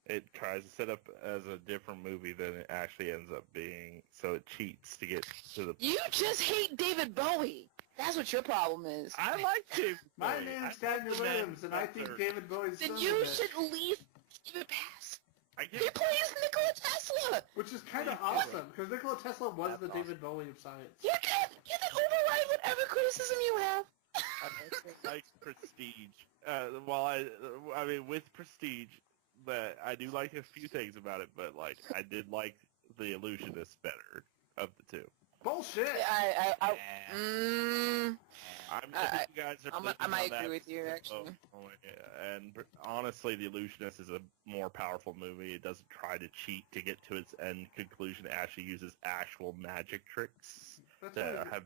It tries to set up as a different movie than it actually ends up being, so it cheats to get to the. You just hate David Bowie. That's what your problem is. I like David My Bowie. name's I like Daniel the man Williams, and I think better. David Bowie's Then son you of a bitch. should at least give it a pass. I He get plays Nikola Tesla. Which is kind of awesome, because Nikola Tesla was the David Bowie of science. You can override whatever criticism you have. I also like Prestige. I mean, with Prestige, but I do like a few things about it. But like, I did like The Illusionist better of the two. Bullshit! I think you guys are. I might picking on agree that with you, actually. And honestly, The Illusionist is a more powerful movie. It doesn't try to cheat to get to its end conclusion. It actually uses actual magic tricks That's to what have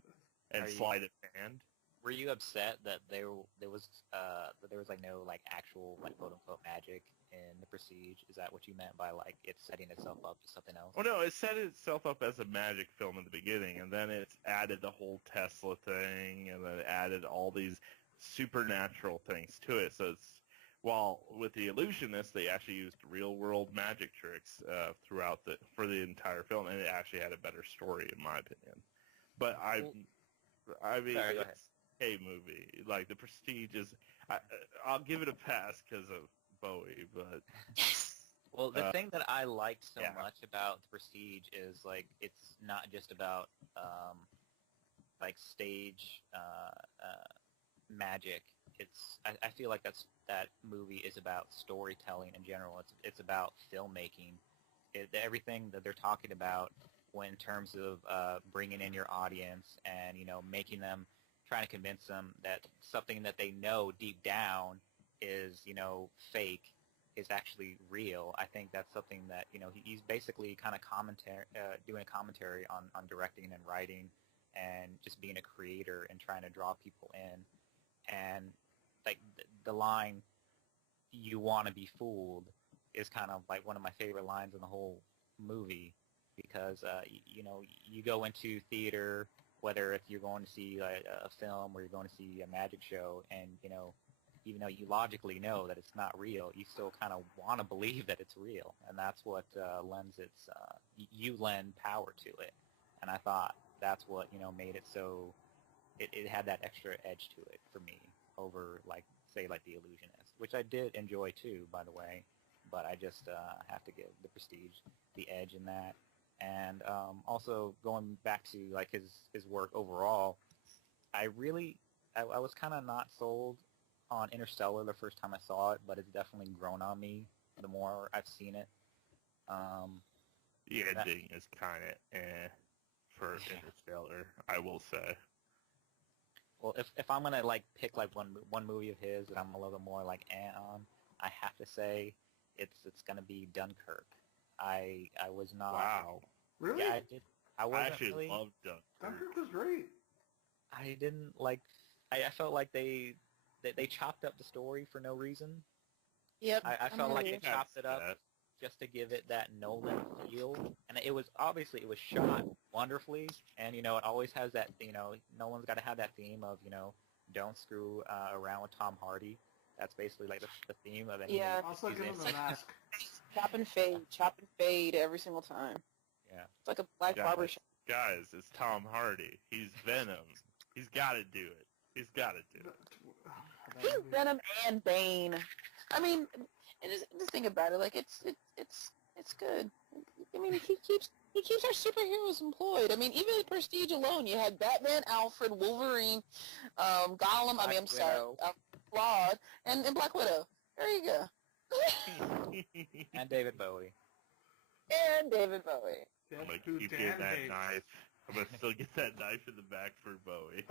and Are you- sleight of hand. were you upset that there was like no like actual like quote unquote magic in The Prestige? Is that what you meant by like it's setting itself up to something else? Well, no, it set itself up as a magic film in the beginning, and then it's added the whole Tesla thing, and then it added all these supernatural things to it. So it's while with The Illusionist, they actually used real-world magic tricks for the entire film, and it actually had a better story, in my opinion. But I mean, Sorry, go it's a movie. Like The Prestige is, I'll give it a pass because of Bowie, but Yes. Well, the thing that I liked so yeah. much about The Prestige is like it's not just about like stage magic. I feel like that movie is about storytelling in general. It's about filmmaking. Everything that they're talking about in terms of bringing in your audience and making them, trying to convince them that something that they know deep down is fake is actually real. I think that's something that he's basically kind of doing a commentary on directing and writing and just being a creator and trying to draw people in. And like the line, "You want to be fooled," is kind of like one of my favorite lines in the whole movie, because you go into theater, whether if you're going to see a film or you're going to see a magic show, and even though you logically know that it's not real, you still kind of want to believe that it's real, and that's what lends its you lend power to it. And I thought that's what made it so it had that extra edge to it for me over like The Illusionist, which I did enjoy too, by the way, but I just have to give The Prestige the edge in that. And also going back to like his work overall, I was kind of not sold on Interstellar the first time I saw it, but it's definitely grown on me the more I've seen it. The ending is kind of for Interstellar, I will say. Well, if I'm gonna like pick like one movie of his that I'm a little bit more like on, I have to say it's gonna be Dunkirk. I was not. Wow. Really? Yeah, I did. I I wasn't actually really. loved Dunkirk. Dunkirk was great. I didn't like. I felt like they chopped up the story for no reason. Yep. I I'm felt like with they you. chopped it up just to give it that Nolan feel, and it was shot wonderfully, and it always has that Nolan's got to have that theme of don't screw around with Tom Hardy. That's basically like the theme of any Yeah. movie. Also, give him He's the in. mask. Chop and fade every single time. Yeah. It's like a black barber shop. Guys, it's Tom Hardy. He's Venom. He's got to do it. He's got to do it. He's Venom and Bane. I mean, and just think about it. Like it's good. I mean, he keeps our superheroes employed. I mean, even in Prestige alone, you had Batman, Alfred, Wolverine, Gollum. Black I'm sorry, Widow. Claude, and Black Widow. There you go. And David Bowie. And David Bowie. Yeah, I'm going who to keep Dan getting that hates. knife. I'm going to still get that knife in the back for Bowie.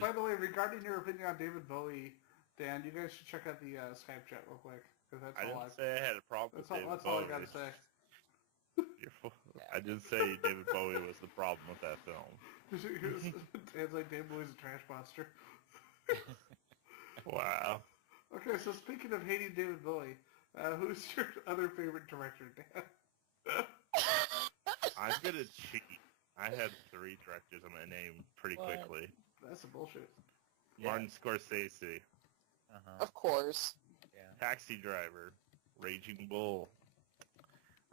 By the way, regarding your opinion on David Bowie, Dan, you guys should check out the Skype chat real quick, because that's I all didn't say I had a problem with David that's all I Bowie. gotta say. I didn't say David Bowie was the problem with that film. Dan's like, David Bowie's a trash monster. Wow. Okay, so speaking of hating David Bowie, who's your other favorite director, Dan? I'm going to cheat. I had 3 directors I'm going to name pretty What? quickly. That's some bullshit. Martin Scorsese, Uh-huh. Of course. Yeah. Taxi Driver, Raging Bull,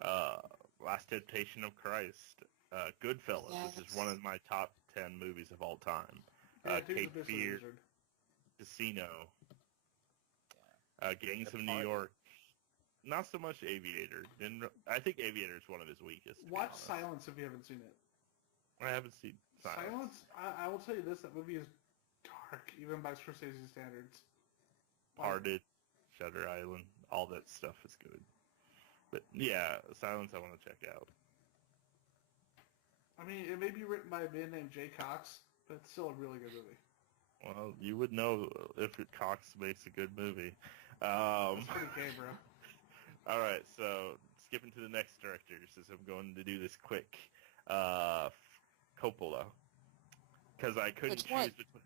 Last Temptation of Christ, Goodfellas, which is one of my top 10 movies of all time. Yeah, dude's Cape a bit Fear, wizard. Casino, Gangs The of New Party. York. Not so much Aviator. I think Aviator is one of his weakest. to be Watch honest. Silence if you haven't seen it. I haven't seen Silence. I will tell you this, that movie is dark, even by Scorsese standards. Parted, Shutter Island, all that stuff is good. But yeah, Silence I want to check out. I mean, it may be written by a man named Jay Cox, but it's still a really good movie. Well, you would know if Cox makes a good movie. It's pretty gay, bro. All right, so skipping to the next director, since I'm going to do this quick. Coppola, because I couldn't Which one? choose between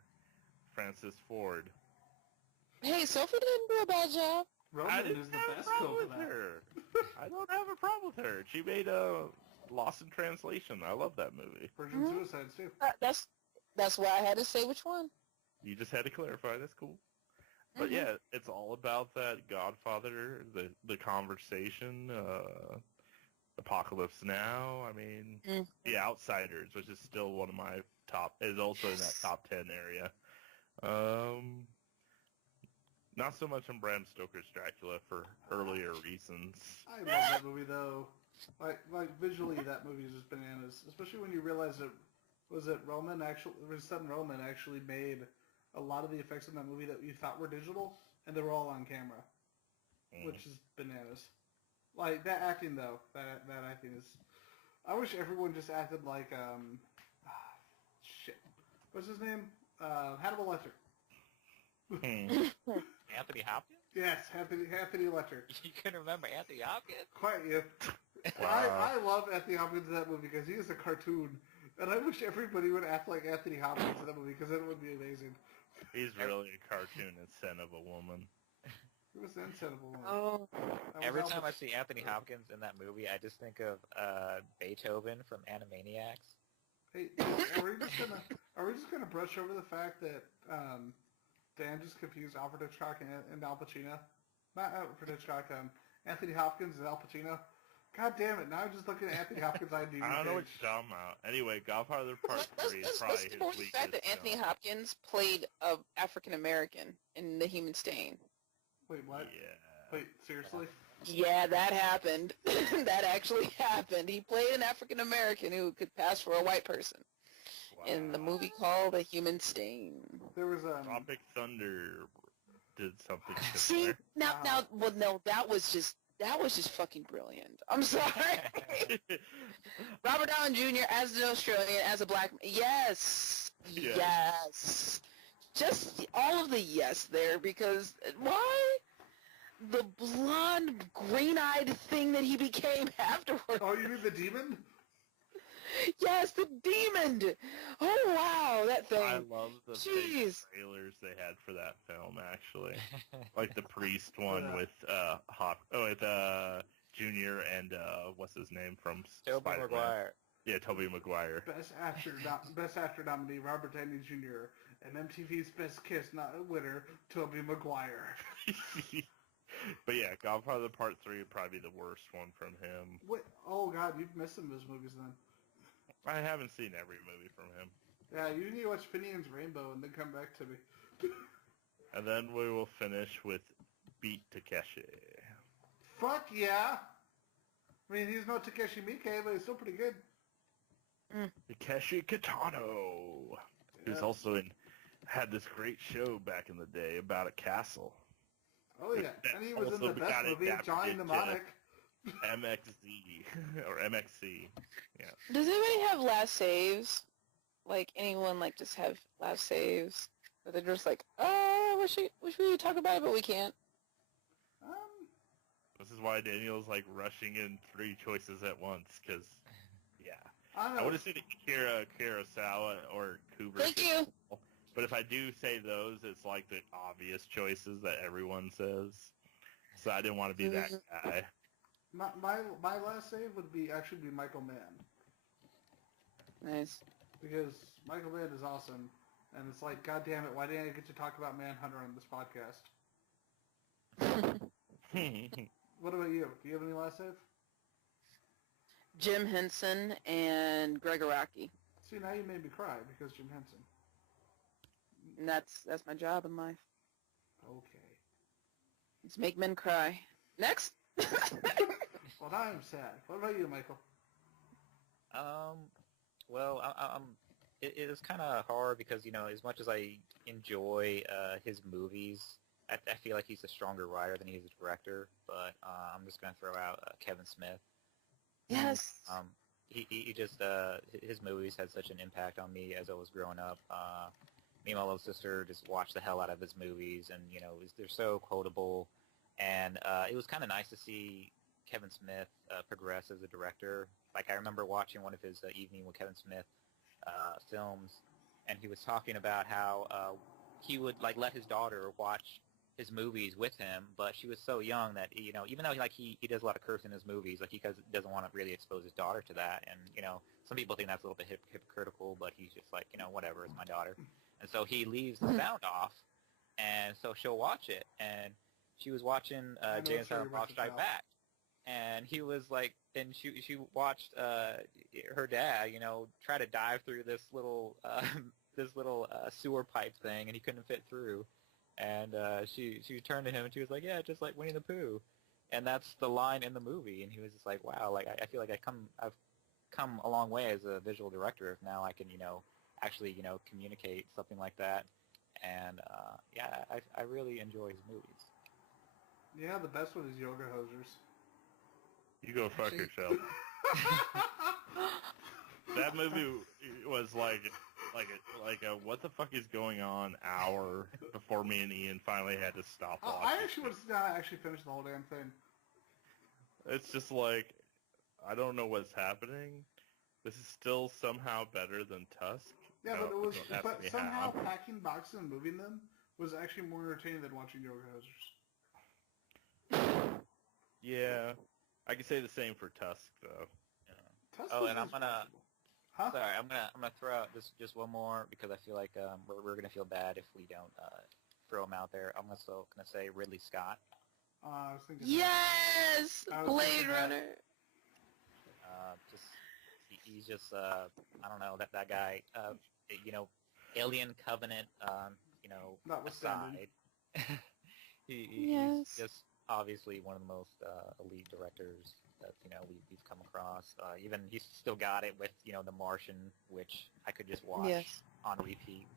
Francis Ford. Hey, Sophie didn't do a bad job. I Roman didn't is the have a best problem film with for that. her. I don't have a problem with her. She made Lost in Translation. I love that movie. Virgin Mhm. Suicides, too. That's why I had to say which one. You just had to clarify. That's cool. But Mhm. yeah, it's all about that Godfather, the conversation, Apocalypse Now. I mean, Mhm. The Outsiders, which is still one of my top, is also in that top 10 area. Not so much on Bram Stoker's Dracula for earlier reasons. I love that movie though. Like visually, that movie is just bananas. Especially when you realize that his son Roman actually made a lot of the effects in that movie that you thought were digital, and they were all on camera, which is bananas. Like that acting though, that acting is. I wish everyone just acted like shit. What's his name? Hannibal Lecter. Anthony Hopkins? Yes, Anthony Lecter. You can remember Anthony Hopkins? Quite, yeah. Wow. I love Anthony Hopkins in that movie because he is a cartoon, and I wish everybody would act like Anthony Hopkins in that movie because it would be amazing. He's really a cartoon instead of a woman. It was the incredible one. Oh, Every time I see Anthony Hopkins in that movie, I just think of Beethoven from Animaniacs. Hey, are we just gonna brush over the fact that Dan just confused Alfred Hitchcock and Al Pacino? Not Alfred Hitchcock, Anthony Hopkins and Al Pacino. God damn it! Now I'm just looking at Anthony Hopkins' IMDb. I don't know what page. you're talking about. Anyway, Godfather Part 3 is probably let's his support the fact that weakest Anthony film. Hopkins played African American in The Human Stain. Wait, what? Yeah. Wait, seriously? Yeah, that happened. That actually happened. He played an African American who could pass for a white person in the Wow. movie called The Human Stain. There was Tropic Thunder did something See, similar. no, that was just fucking brilliant. I'm sorry. Robert Downey Jr. as an Australian, as a black, yes, Yes. yes, just all of the yes there, because why? The blonde, green-eyed thing that he became afterwards. Oh, you mean the demon? Yes, the demon. Oh wow, that thing. I love the fake Jeez. trailers they had for that film, actually. Like the priest one Yeah. with Junior and what's his name from Tobey Spider-Man? Maguire. Yeah, Tobey Maguire. Best actor nominee Robert Downey Jr. and MTV's Best Kiss winner Tobey Maguire. But yeah, Godfather Part 3 would probably be the worst one from him. What? Oh God, you've missed some of his movies then. I haven't seen every movie from him. Yeah, you need to watch Finian's Rainbow and then come back to me. And then we will finish with Beat Takeshi. Fuck yeah! I mean, he's no Takeshi Miike, but he's still pretty good. Takeshi Kitano, who's Yeah. also had this great show back in the day about a castle. Oh yeah, That and he was in also the best got movie, adapted Johnny to Mnemonic. MXZ or MXC. Yeah. Does anybody have last saves? Like anyone like just have last saves? Or they're just like, oh, wish we could talk about it, but we can't. This is why Daniel's like rushing in 3 choices at once, because yeah, I don't I know. would have said Akira Kurosawa or Kubrick. Thank you. But if I do say those, it's like the obvious choices that everyone says. So I didn't want to be that guy. My last save would be Michael Mann, Nice. because Michael Mann is awesome, and it's like, God damn it, why didn't I get to talk about Manhunter on this podcast? What about you? Do you have any last save? Jim Henson and Greg Araki. See, now you made me cry because Jim Henson. And that's my job in life. Okay. It's make men cry. Next. Well, now I'm sad. What about you, Michael? Well, it is kind of hard because, you know, as much as I enjoy his movies, I feel like he's a stronger writer than he's a director. But I'm just going to throw out Kevin Smith. Yes. He just his movies had such an impact on me as I was growing up. Me and my little sister just watched the hell out of his movies, and you know they're so quotable. And it was kind of nice to see Kevin Smith progress as a director. Like I remember watching one of his Evening with Kevin Smith films, and he was talking about how he would like let his daughter watch his movies with him, but she was so young that, you know, even though he does a lot of cursing in his movies, like he doesn't want to really expose his daughter to that, and you know some people think that's a little bit hypocritical, but he's just like, you know, whatever, it's my daughter, and so he leaves the sound off, and so she'll watch it, and she was watching Jay and Silent Bob Strike Back, and he was like, and she watched her dad, you know, try to dive through this little sewer pipe thing, and he couldn't fit through. And she turned to him and she was like, yeah, just like Winnie the Pooh. And that's the line in the movie. And he was just like, wow, like I feel like I've come a long way as a visual director. If now I can, actually, communicate something like that. And yeah, I really enjoy his movies. Yeah, the best one is Yoga Hosers. You go fuck yourself. That movie was like a what the fuck is going on hour before me and Ian finally had to stop Oh, watching. I actually want to sit down and actually finish the whole damn thing. It's just like, I don't know what's happening. This is still somehow better than Tusk. Yeah, but it was, Don't ask but me somehow how. packing boxes and moving them was actually more entertaining than watching Yoga Hosers. Yeah, I can say the same for Tusk though. Tusk Oh, was and I'm just gonna- watchable. Huh? Sorry, I'm gonna throw out just one more because I feel like we're gonna feel bad if we don't throw him out there. I'm also gonna say Ridley Scott. I was thinking Yes! I was Blade thinking that. Runner. He's just I don't know that guy. Alien Covenant. Notwithstanding. Aside, Yes. he's just obviously one of the most elite directors that we've come across. Even he's still got it with The Martian, which I could just watch Yes. on repeat.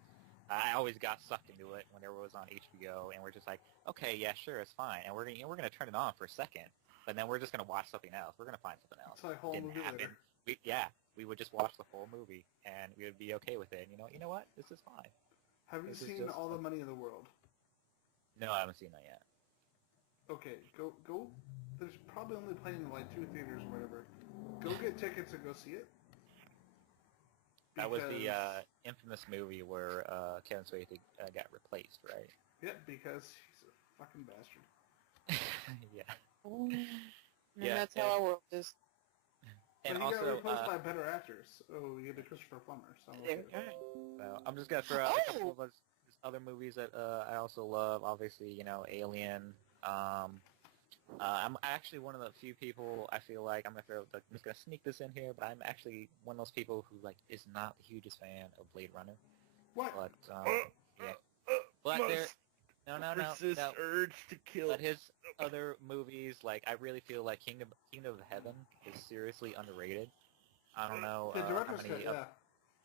I always got sucked into it whenever it was on HBO, and we're just like, okay, yeah, sure, it's fine, and we're gonna turn it on for a second, but then we're just gonna watch something else. We're gonna find something else. It's like a whole Didn't movie happen. later. We would just watch the whole movie, and we would be okay with it. You know what? This is fine. Have you This is seen just- All the Money in the World? No, I haven't seen that yet. Okay, go. There's probably only playing in like 2 theaters or whatever. Go get tickets and go see it. That was the Because- infamous movie where Kevin Spacey got replaced, right? Yeah, because he's a fucking bastard. Yeah. And Yeah, that's how and- our world is. And but he got also, replaced by better actors. Oh, you get the Christopher Plummer. So I'm okay with There. it. so I'm just gonna throw out a couple Oh! of other movies that I also love. Obviously, Alien. I'm actually one of the few people. I feel like I'm just gonna sneak this in here, but I'm actually one of those people who is not the hugest fan of Blade Runner. What? But yeah, but there. No. Resist urge to kill. But his other movies, I really feel like Kingdom of Heaven is seriously underrated. I don't know The how director's many. cut,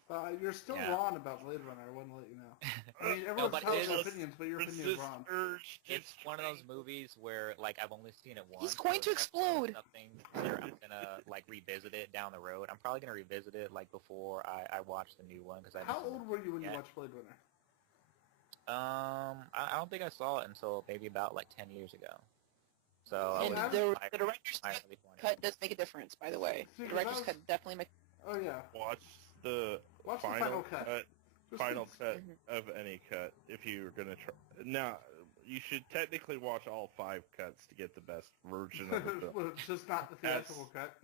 yeah. You're still Yeah. wrong about Blade Runner, I want to let you know. I mean, No, everyone's but entitled it to is- opinions, but your opinion is Resist wrong. urge. to It's one of those strength. movies where I've only seen it once. He's going so to it's definitely explode. Something where I'm gonna revisit it down the road. I'm probably gonna revisit it before I watch the new one because I. How old were you when you Yeah. watched Blade Runner? I don't think I saw it until maybe about 10 years ago. So I And was the like, director's my early 20s. cut does make a difference, by the way. See, The 'cause director's I was- cut definitely makes. Oh, yeah. Watch the Watch the final final cut. Just final it's- cut Mhm. of any cut if you're gonna try. Now, you should technically watch all 5 cuts to get the best version of the film. Well, it's just not the That's- theatrical cut.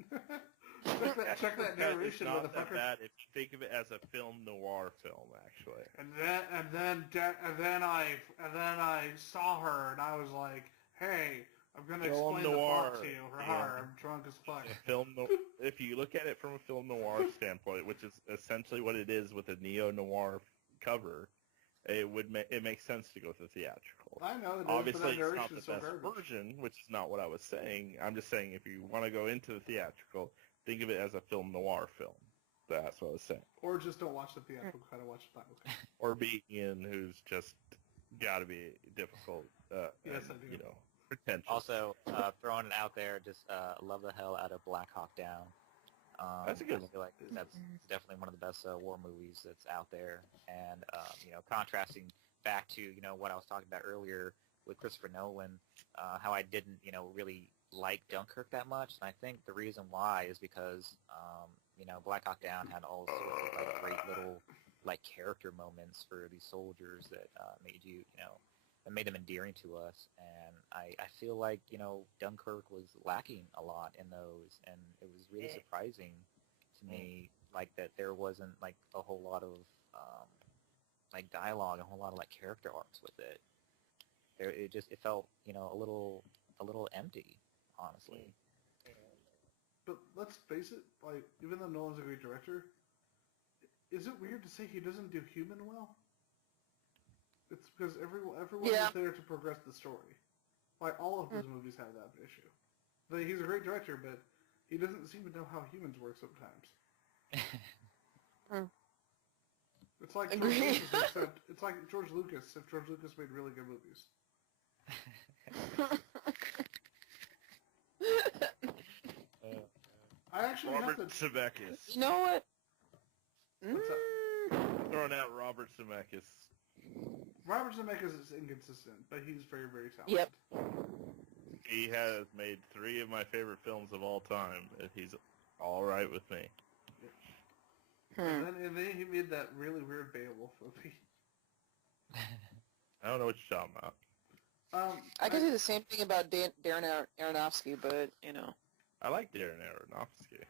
check that It's narration, not that motherfucker. bad if you think of it as a film noir film, actually. And then I saw her, and I was like, "Hey, I'm gonna Film explain the plot noir, to you." yeah. I'm drunk as fuck. If you look at it from a film noir standpoint, which is essentially what it is with a neo noir cover, it makes sense to go with the theatrical. I know. It is, Obviously, but that it's not narration the is so best garbage. version, which is not what I was saying. I'm just saying if you want to go into the theatrical, think of it as a film noir film. That's what I was saying. Or just don't watch the theatrical cut and watch the final cut. Or be Ian, who's just got to be difficult. Yes, and, I do. Pretentious. Also, throwing it out there, just love the hell out of Black Hawk Down. That's a good I one. feel like that's definitely one of the best war movies that's out there. And, contrasting back to, what I was talking about earlier with Christopher Nolan, how I didn't, really like Dunkirk that much. And I think the reason why is because, Black Hawk Down had all sorts of great little character moments for these soldiers that made you, that made them endearing to us. And I feel like, Dunkirk was lacking a lot in those, and it was really surprising to me, that there wasn't, a whole lot of, dialogue, a whole lot of, character arcs with it. It felt, a little empty, honestly. But let's face it, even though Nolan's a great director, is it weird to say he doesn't do human well? It's because everyone Yeah. is there to progress the story. Like, all of his movies have that issue. He's a great director, but he doesn't seem to know how humans work sometimes. It's like George Agreed. Lucas, except it's like George Lucas if George Lucas made really good movies. I actually Robert have to... Zemeckis. You know what? What's up? Throwing out Robert Zemeckis. Robert Zemeckis is inconsistent, but he's very, very talented. Yep. He has made 3 of my favorite films of all time, and he's all right with me. And then he made that really weird Beowulf movie. I don't know what you're talking about. I could say the same thing about Darren Aronofsky, but, you know. I like Darren Aronofsky.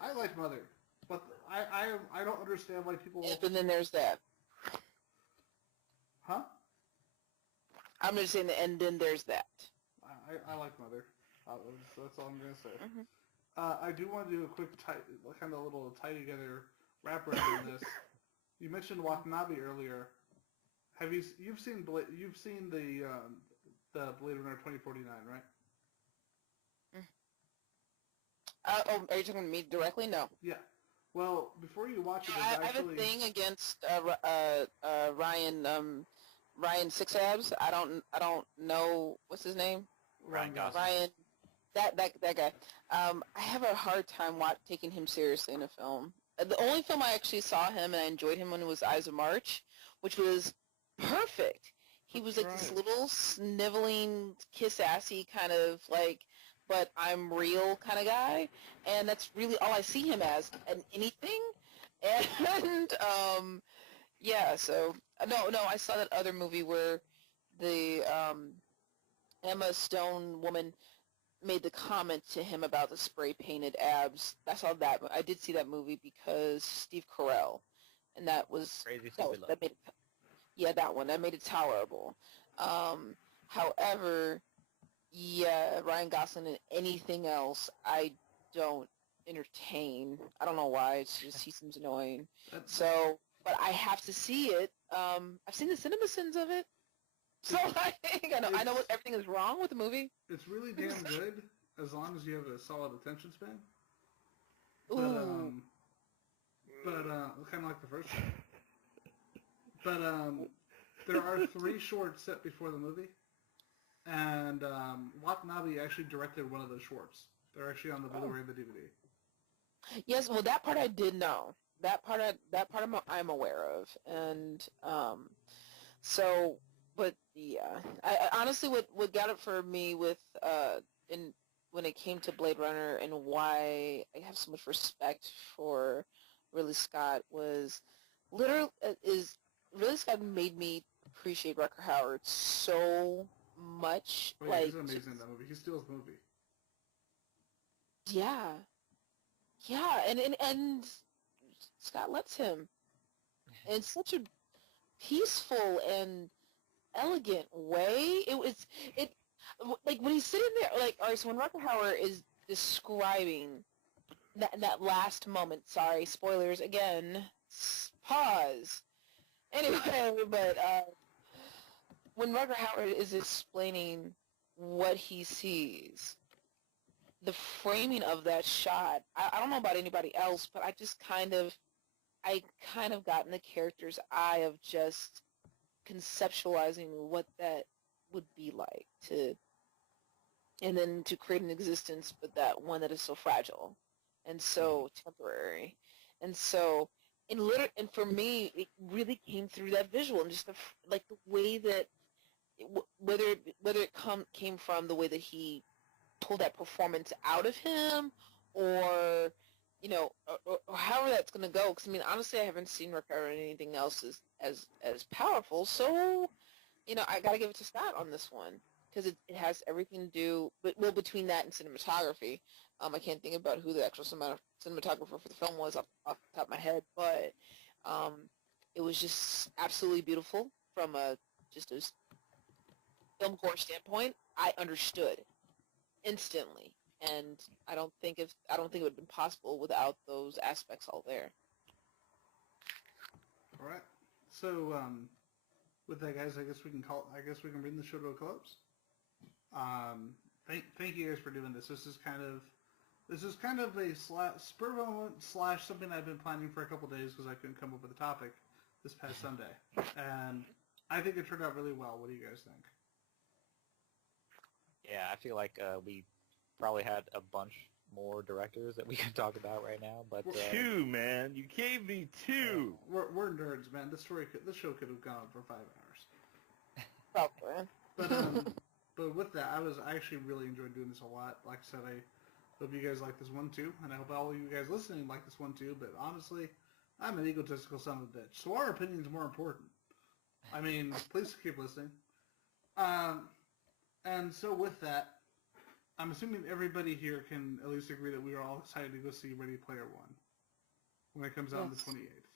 I like Mother, but I don't understand why people... Yep, and then there's that. Huh? I'm just saying, and then there's that. I like Mother. That's all I'm going to say. Mhm. I do want to do a quick, kind of little tie-together wrap around on this. You mentioned Watanabe earlier. You've seen the Blade Runner 2049, right? Are you talking to me directly? No. Yeah. Well, before you watch it, I have a thing against Ryan Six Abs. I don't know what's his name. Ryan Gosling. Ryan, that guy. I have a hard time taking him seriously in a film. The only film I actually saw him and I enjoyed him when it was Eyes of March, which was perfect. He was like this little sniveling, kiss-assy kind of like, but I'm real kind of guy, and that's really all I see him as in anything. And yeah, so no, I saw that other movie where the Emma Stone woman made the comment to him about the spray-painted abs. I saw that. I did see that movie because Steve Carell, and that was Crazy Stupid Love. that made it, yeah, that one that made it tolerable. However, yeah, Ryan Gosling and anything else, I don't entertain. I don't know why. It's just he seems annoying. So, but I have to see it. I've seen the CinemaSins of it. So I know everything is wrong with the movie. It's really damn good as long as you have a solid attention span. Ooh. But kind of like the first one. But there are 3 shorts set before the movie, and Watanabe actually directed one of those shorts. They're actually on the Blu-ray and the DVD. Yes, well, that part I did know. That part I'm aware of, and so. But yeah, I honestly, what got it for me with when it came to Blade Runner and why I have so much respect for Ridley Scott was Ridley Scott made me appreciate Rutger Hauer so much. Oh, yeah, he's amazing in that movie. He steals the movie. Yeah, and Scott lets him in such a peaceful and elegant way. It like when he's sitting there, like, all right, so when Rutger Hauer is describing that last moment, sorry, spoilers again, pause. Anyway, but when Rutger Hauer is explaining what he sees, the framing of that shot, I don't know about anybody else, but I kind of got in the character's eye of just conceptualizing what that would be like and then to create an existence, but that one that is so fragile and so temporary, and so and for me it really came through that visual and just the way that whether it came from the way that he pulled that performance out of him, or you know, or however that's going to go. Because I mean, honestly, I haven't seen Rutger in anything else as powerful. So, you know, I got to give it to Scott on this one because it has everything to do, between that and cinematography. I can't think about who the actual cinematographer for the film was off the top of my head, but it was just absolutely beautiful from a film core standpoint. I understood instantly. And I don't think it would have been possible without those aspects all there. All right. So with that, guys, I guess we can bring the show to a close. Thank you guys for doing this. This is kind of a spur of the moment / something I've been planning for a couple days because I couldn't come up with a topic this past Sunday, and I think it turned out really well. What do you guys think? Yeah, I feel like we probably had a bunch more directors that we could talk about right now, but Two, man. You gave me two. We're nerds, man. This show could have gone on for 5 hours. Probably. But with that, I actually really enjoyed doing this a lot. Like I said, I hope you guys like this one too, and I hope all of you guys listening like this one too. But honestly, I'm an egotistical son of a bitch, so our opinion is more important. I mean, please keep listening. And so with that, I'm assuming everybody here can at least agree that we are all excited to go see Ready Player One when it comes out on the 28th.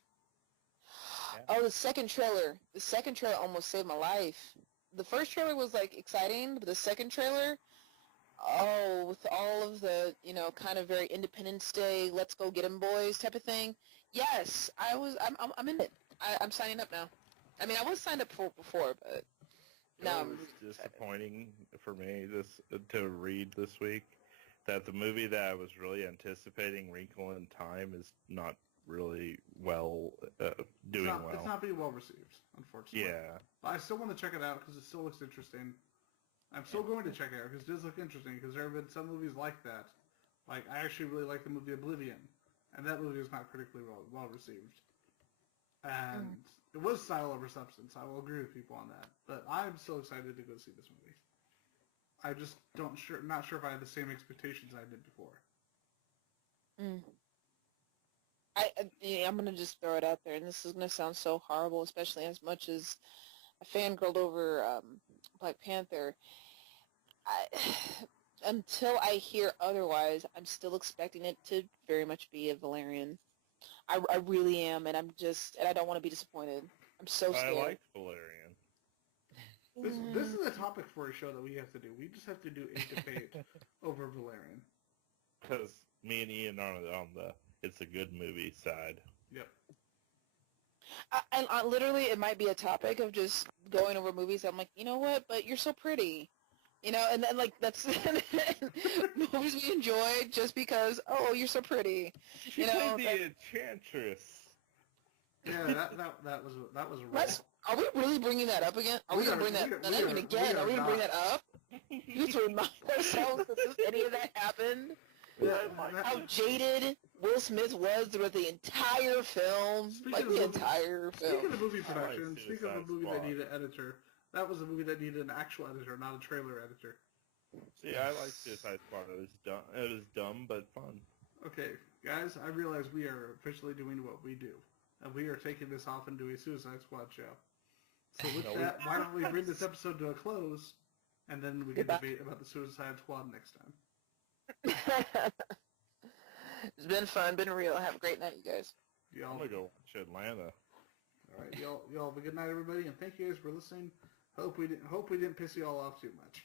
Oh, the second trailer. The second trailer almost saved my life. The first trailer was, like, exciting, but the second trailer, with all of the, kind of very Independence Day, let's go get 'em boys type of thing. Yes, I'm in it. I'm signing up now. I mean, I was signed up for before, but now It was disappointing for me to read this week that the movie that I was really anticipating, Wrinkle in Time, is not really doing well. It's not being well received, unfortunately. Yeah. But I still want to check it out because it still looks interesting. I'm still going to check it out because it does look interesting because there have been some movies like that. Like, I actually really like the movie Oblivion, and that movie was not critically well received. And it was style over substance. I will agree with people on that. But I'm still excited to go see this movie. I just not sure if I had the same expectations I did before. I'm going to just throw it out there, and this is going to sound so horrible, especially as much as I fangirled over Black Panther. Until I hear otherwise, I'm still expecting it to very much be a Valerian. I really am, and I don't want to be disappointed. I'm so scared. I liked Valerian. This is a topic for a show that we have to do. We just have to do a debate over Valerian. Because me and Ian are on the it's a good movie side. Yep. And literally, it might be a topic of just going over movies. I'm like, you know what? But you're so pretty. And then, like, that's movies we enjoy just because, oh, you're so pretty. She played the Enchantress. Yeah, that was a right. Are we really bringing that up again? Are we going to bring that not even again? Are we going to bring that up? You have to remind ourselves that if any of that happened. Yeah, how jaded Will Smith was throughout the entire film. Entire film. Speaking of movie production, speaking of a movie that needed an editor, that was a movie that needed an actual editor, not a trailer editor. See, I like Suicide Squad. It was dumb, but fun. Okay, guys, I realize we are officially doing what we do. And we are taking this off and doing a Suicide Squad show. So with that, why don't we bring this episode to a close, and then we can debate about the Suicide Squad next time. It's been fun, been real. Have a great night, you guys. I'm going to go watch Atlanta. All right, y'all have a good night, everybody, and thank you guys for listening. Hope we didn't piss you all off too much.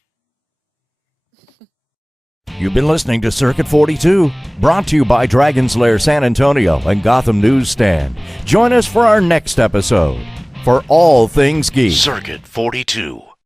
You've been listening to Circuit 42, brought to you by Dragon's Lair San Antonio and Gotham Newsstand. Join us for our next episode. For all things geek. Circuit 42.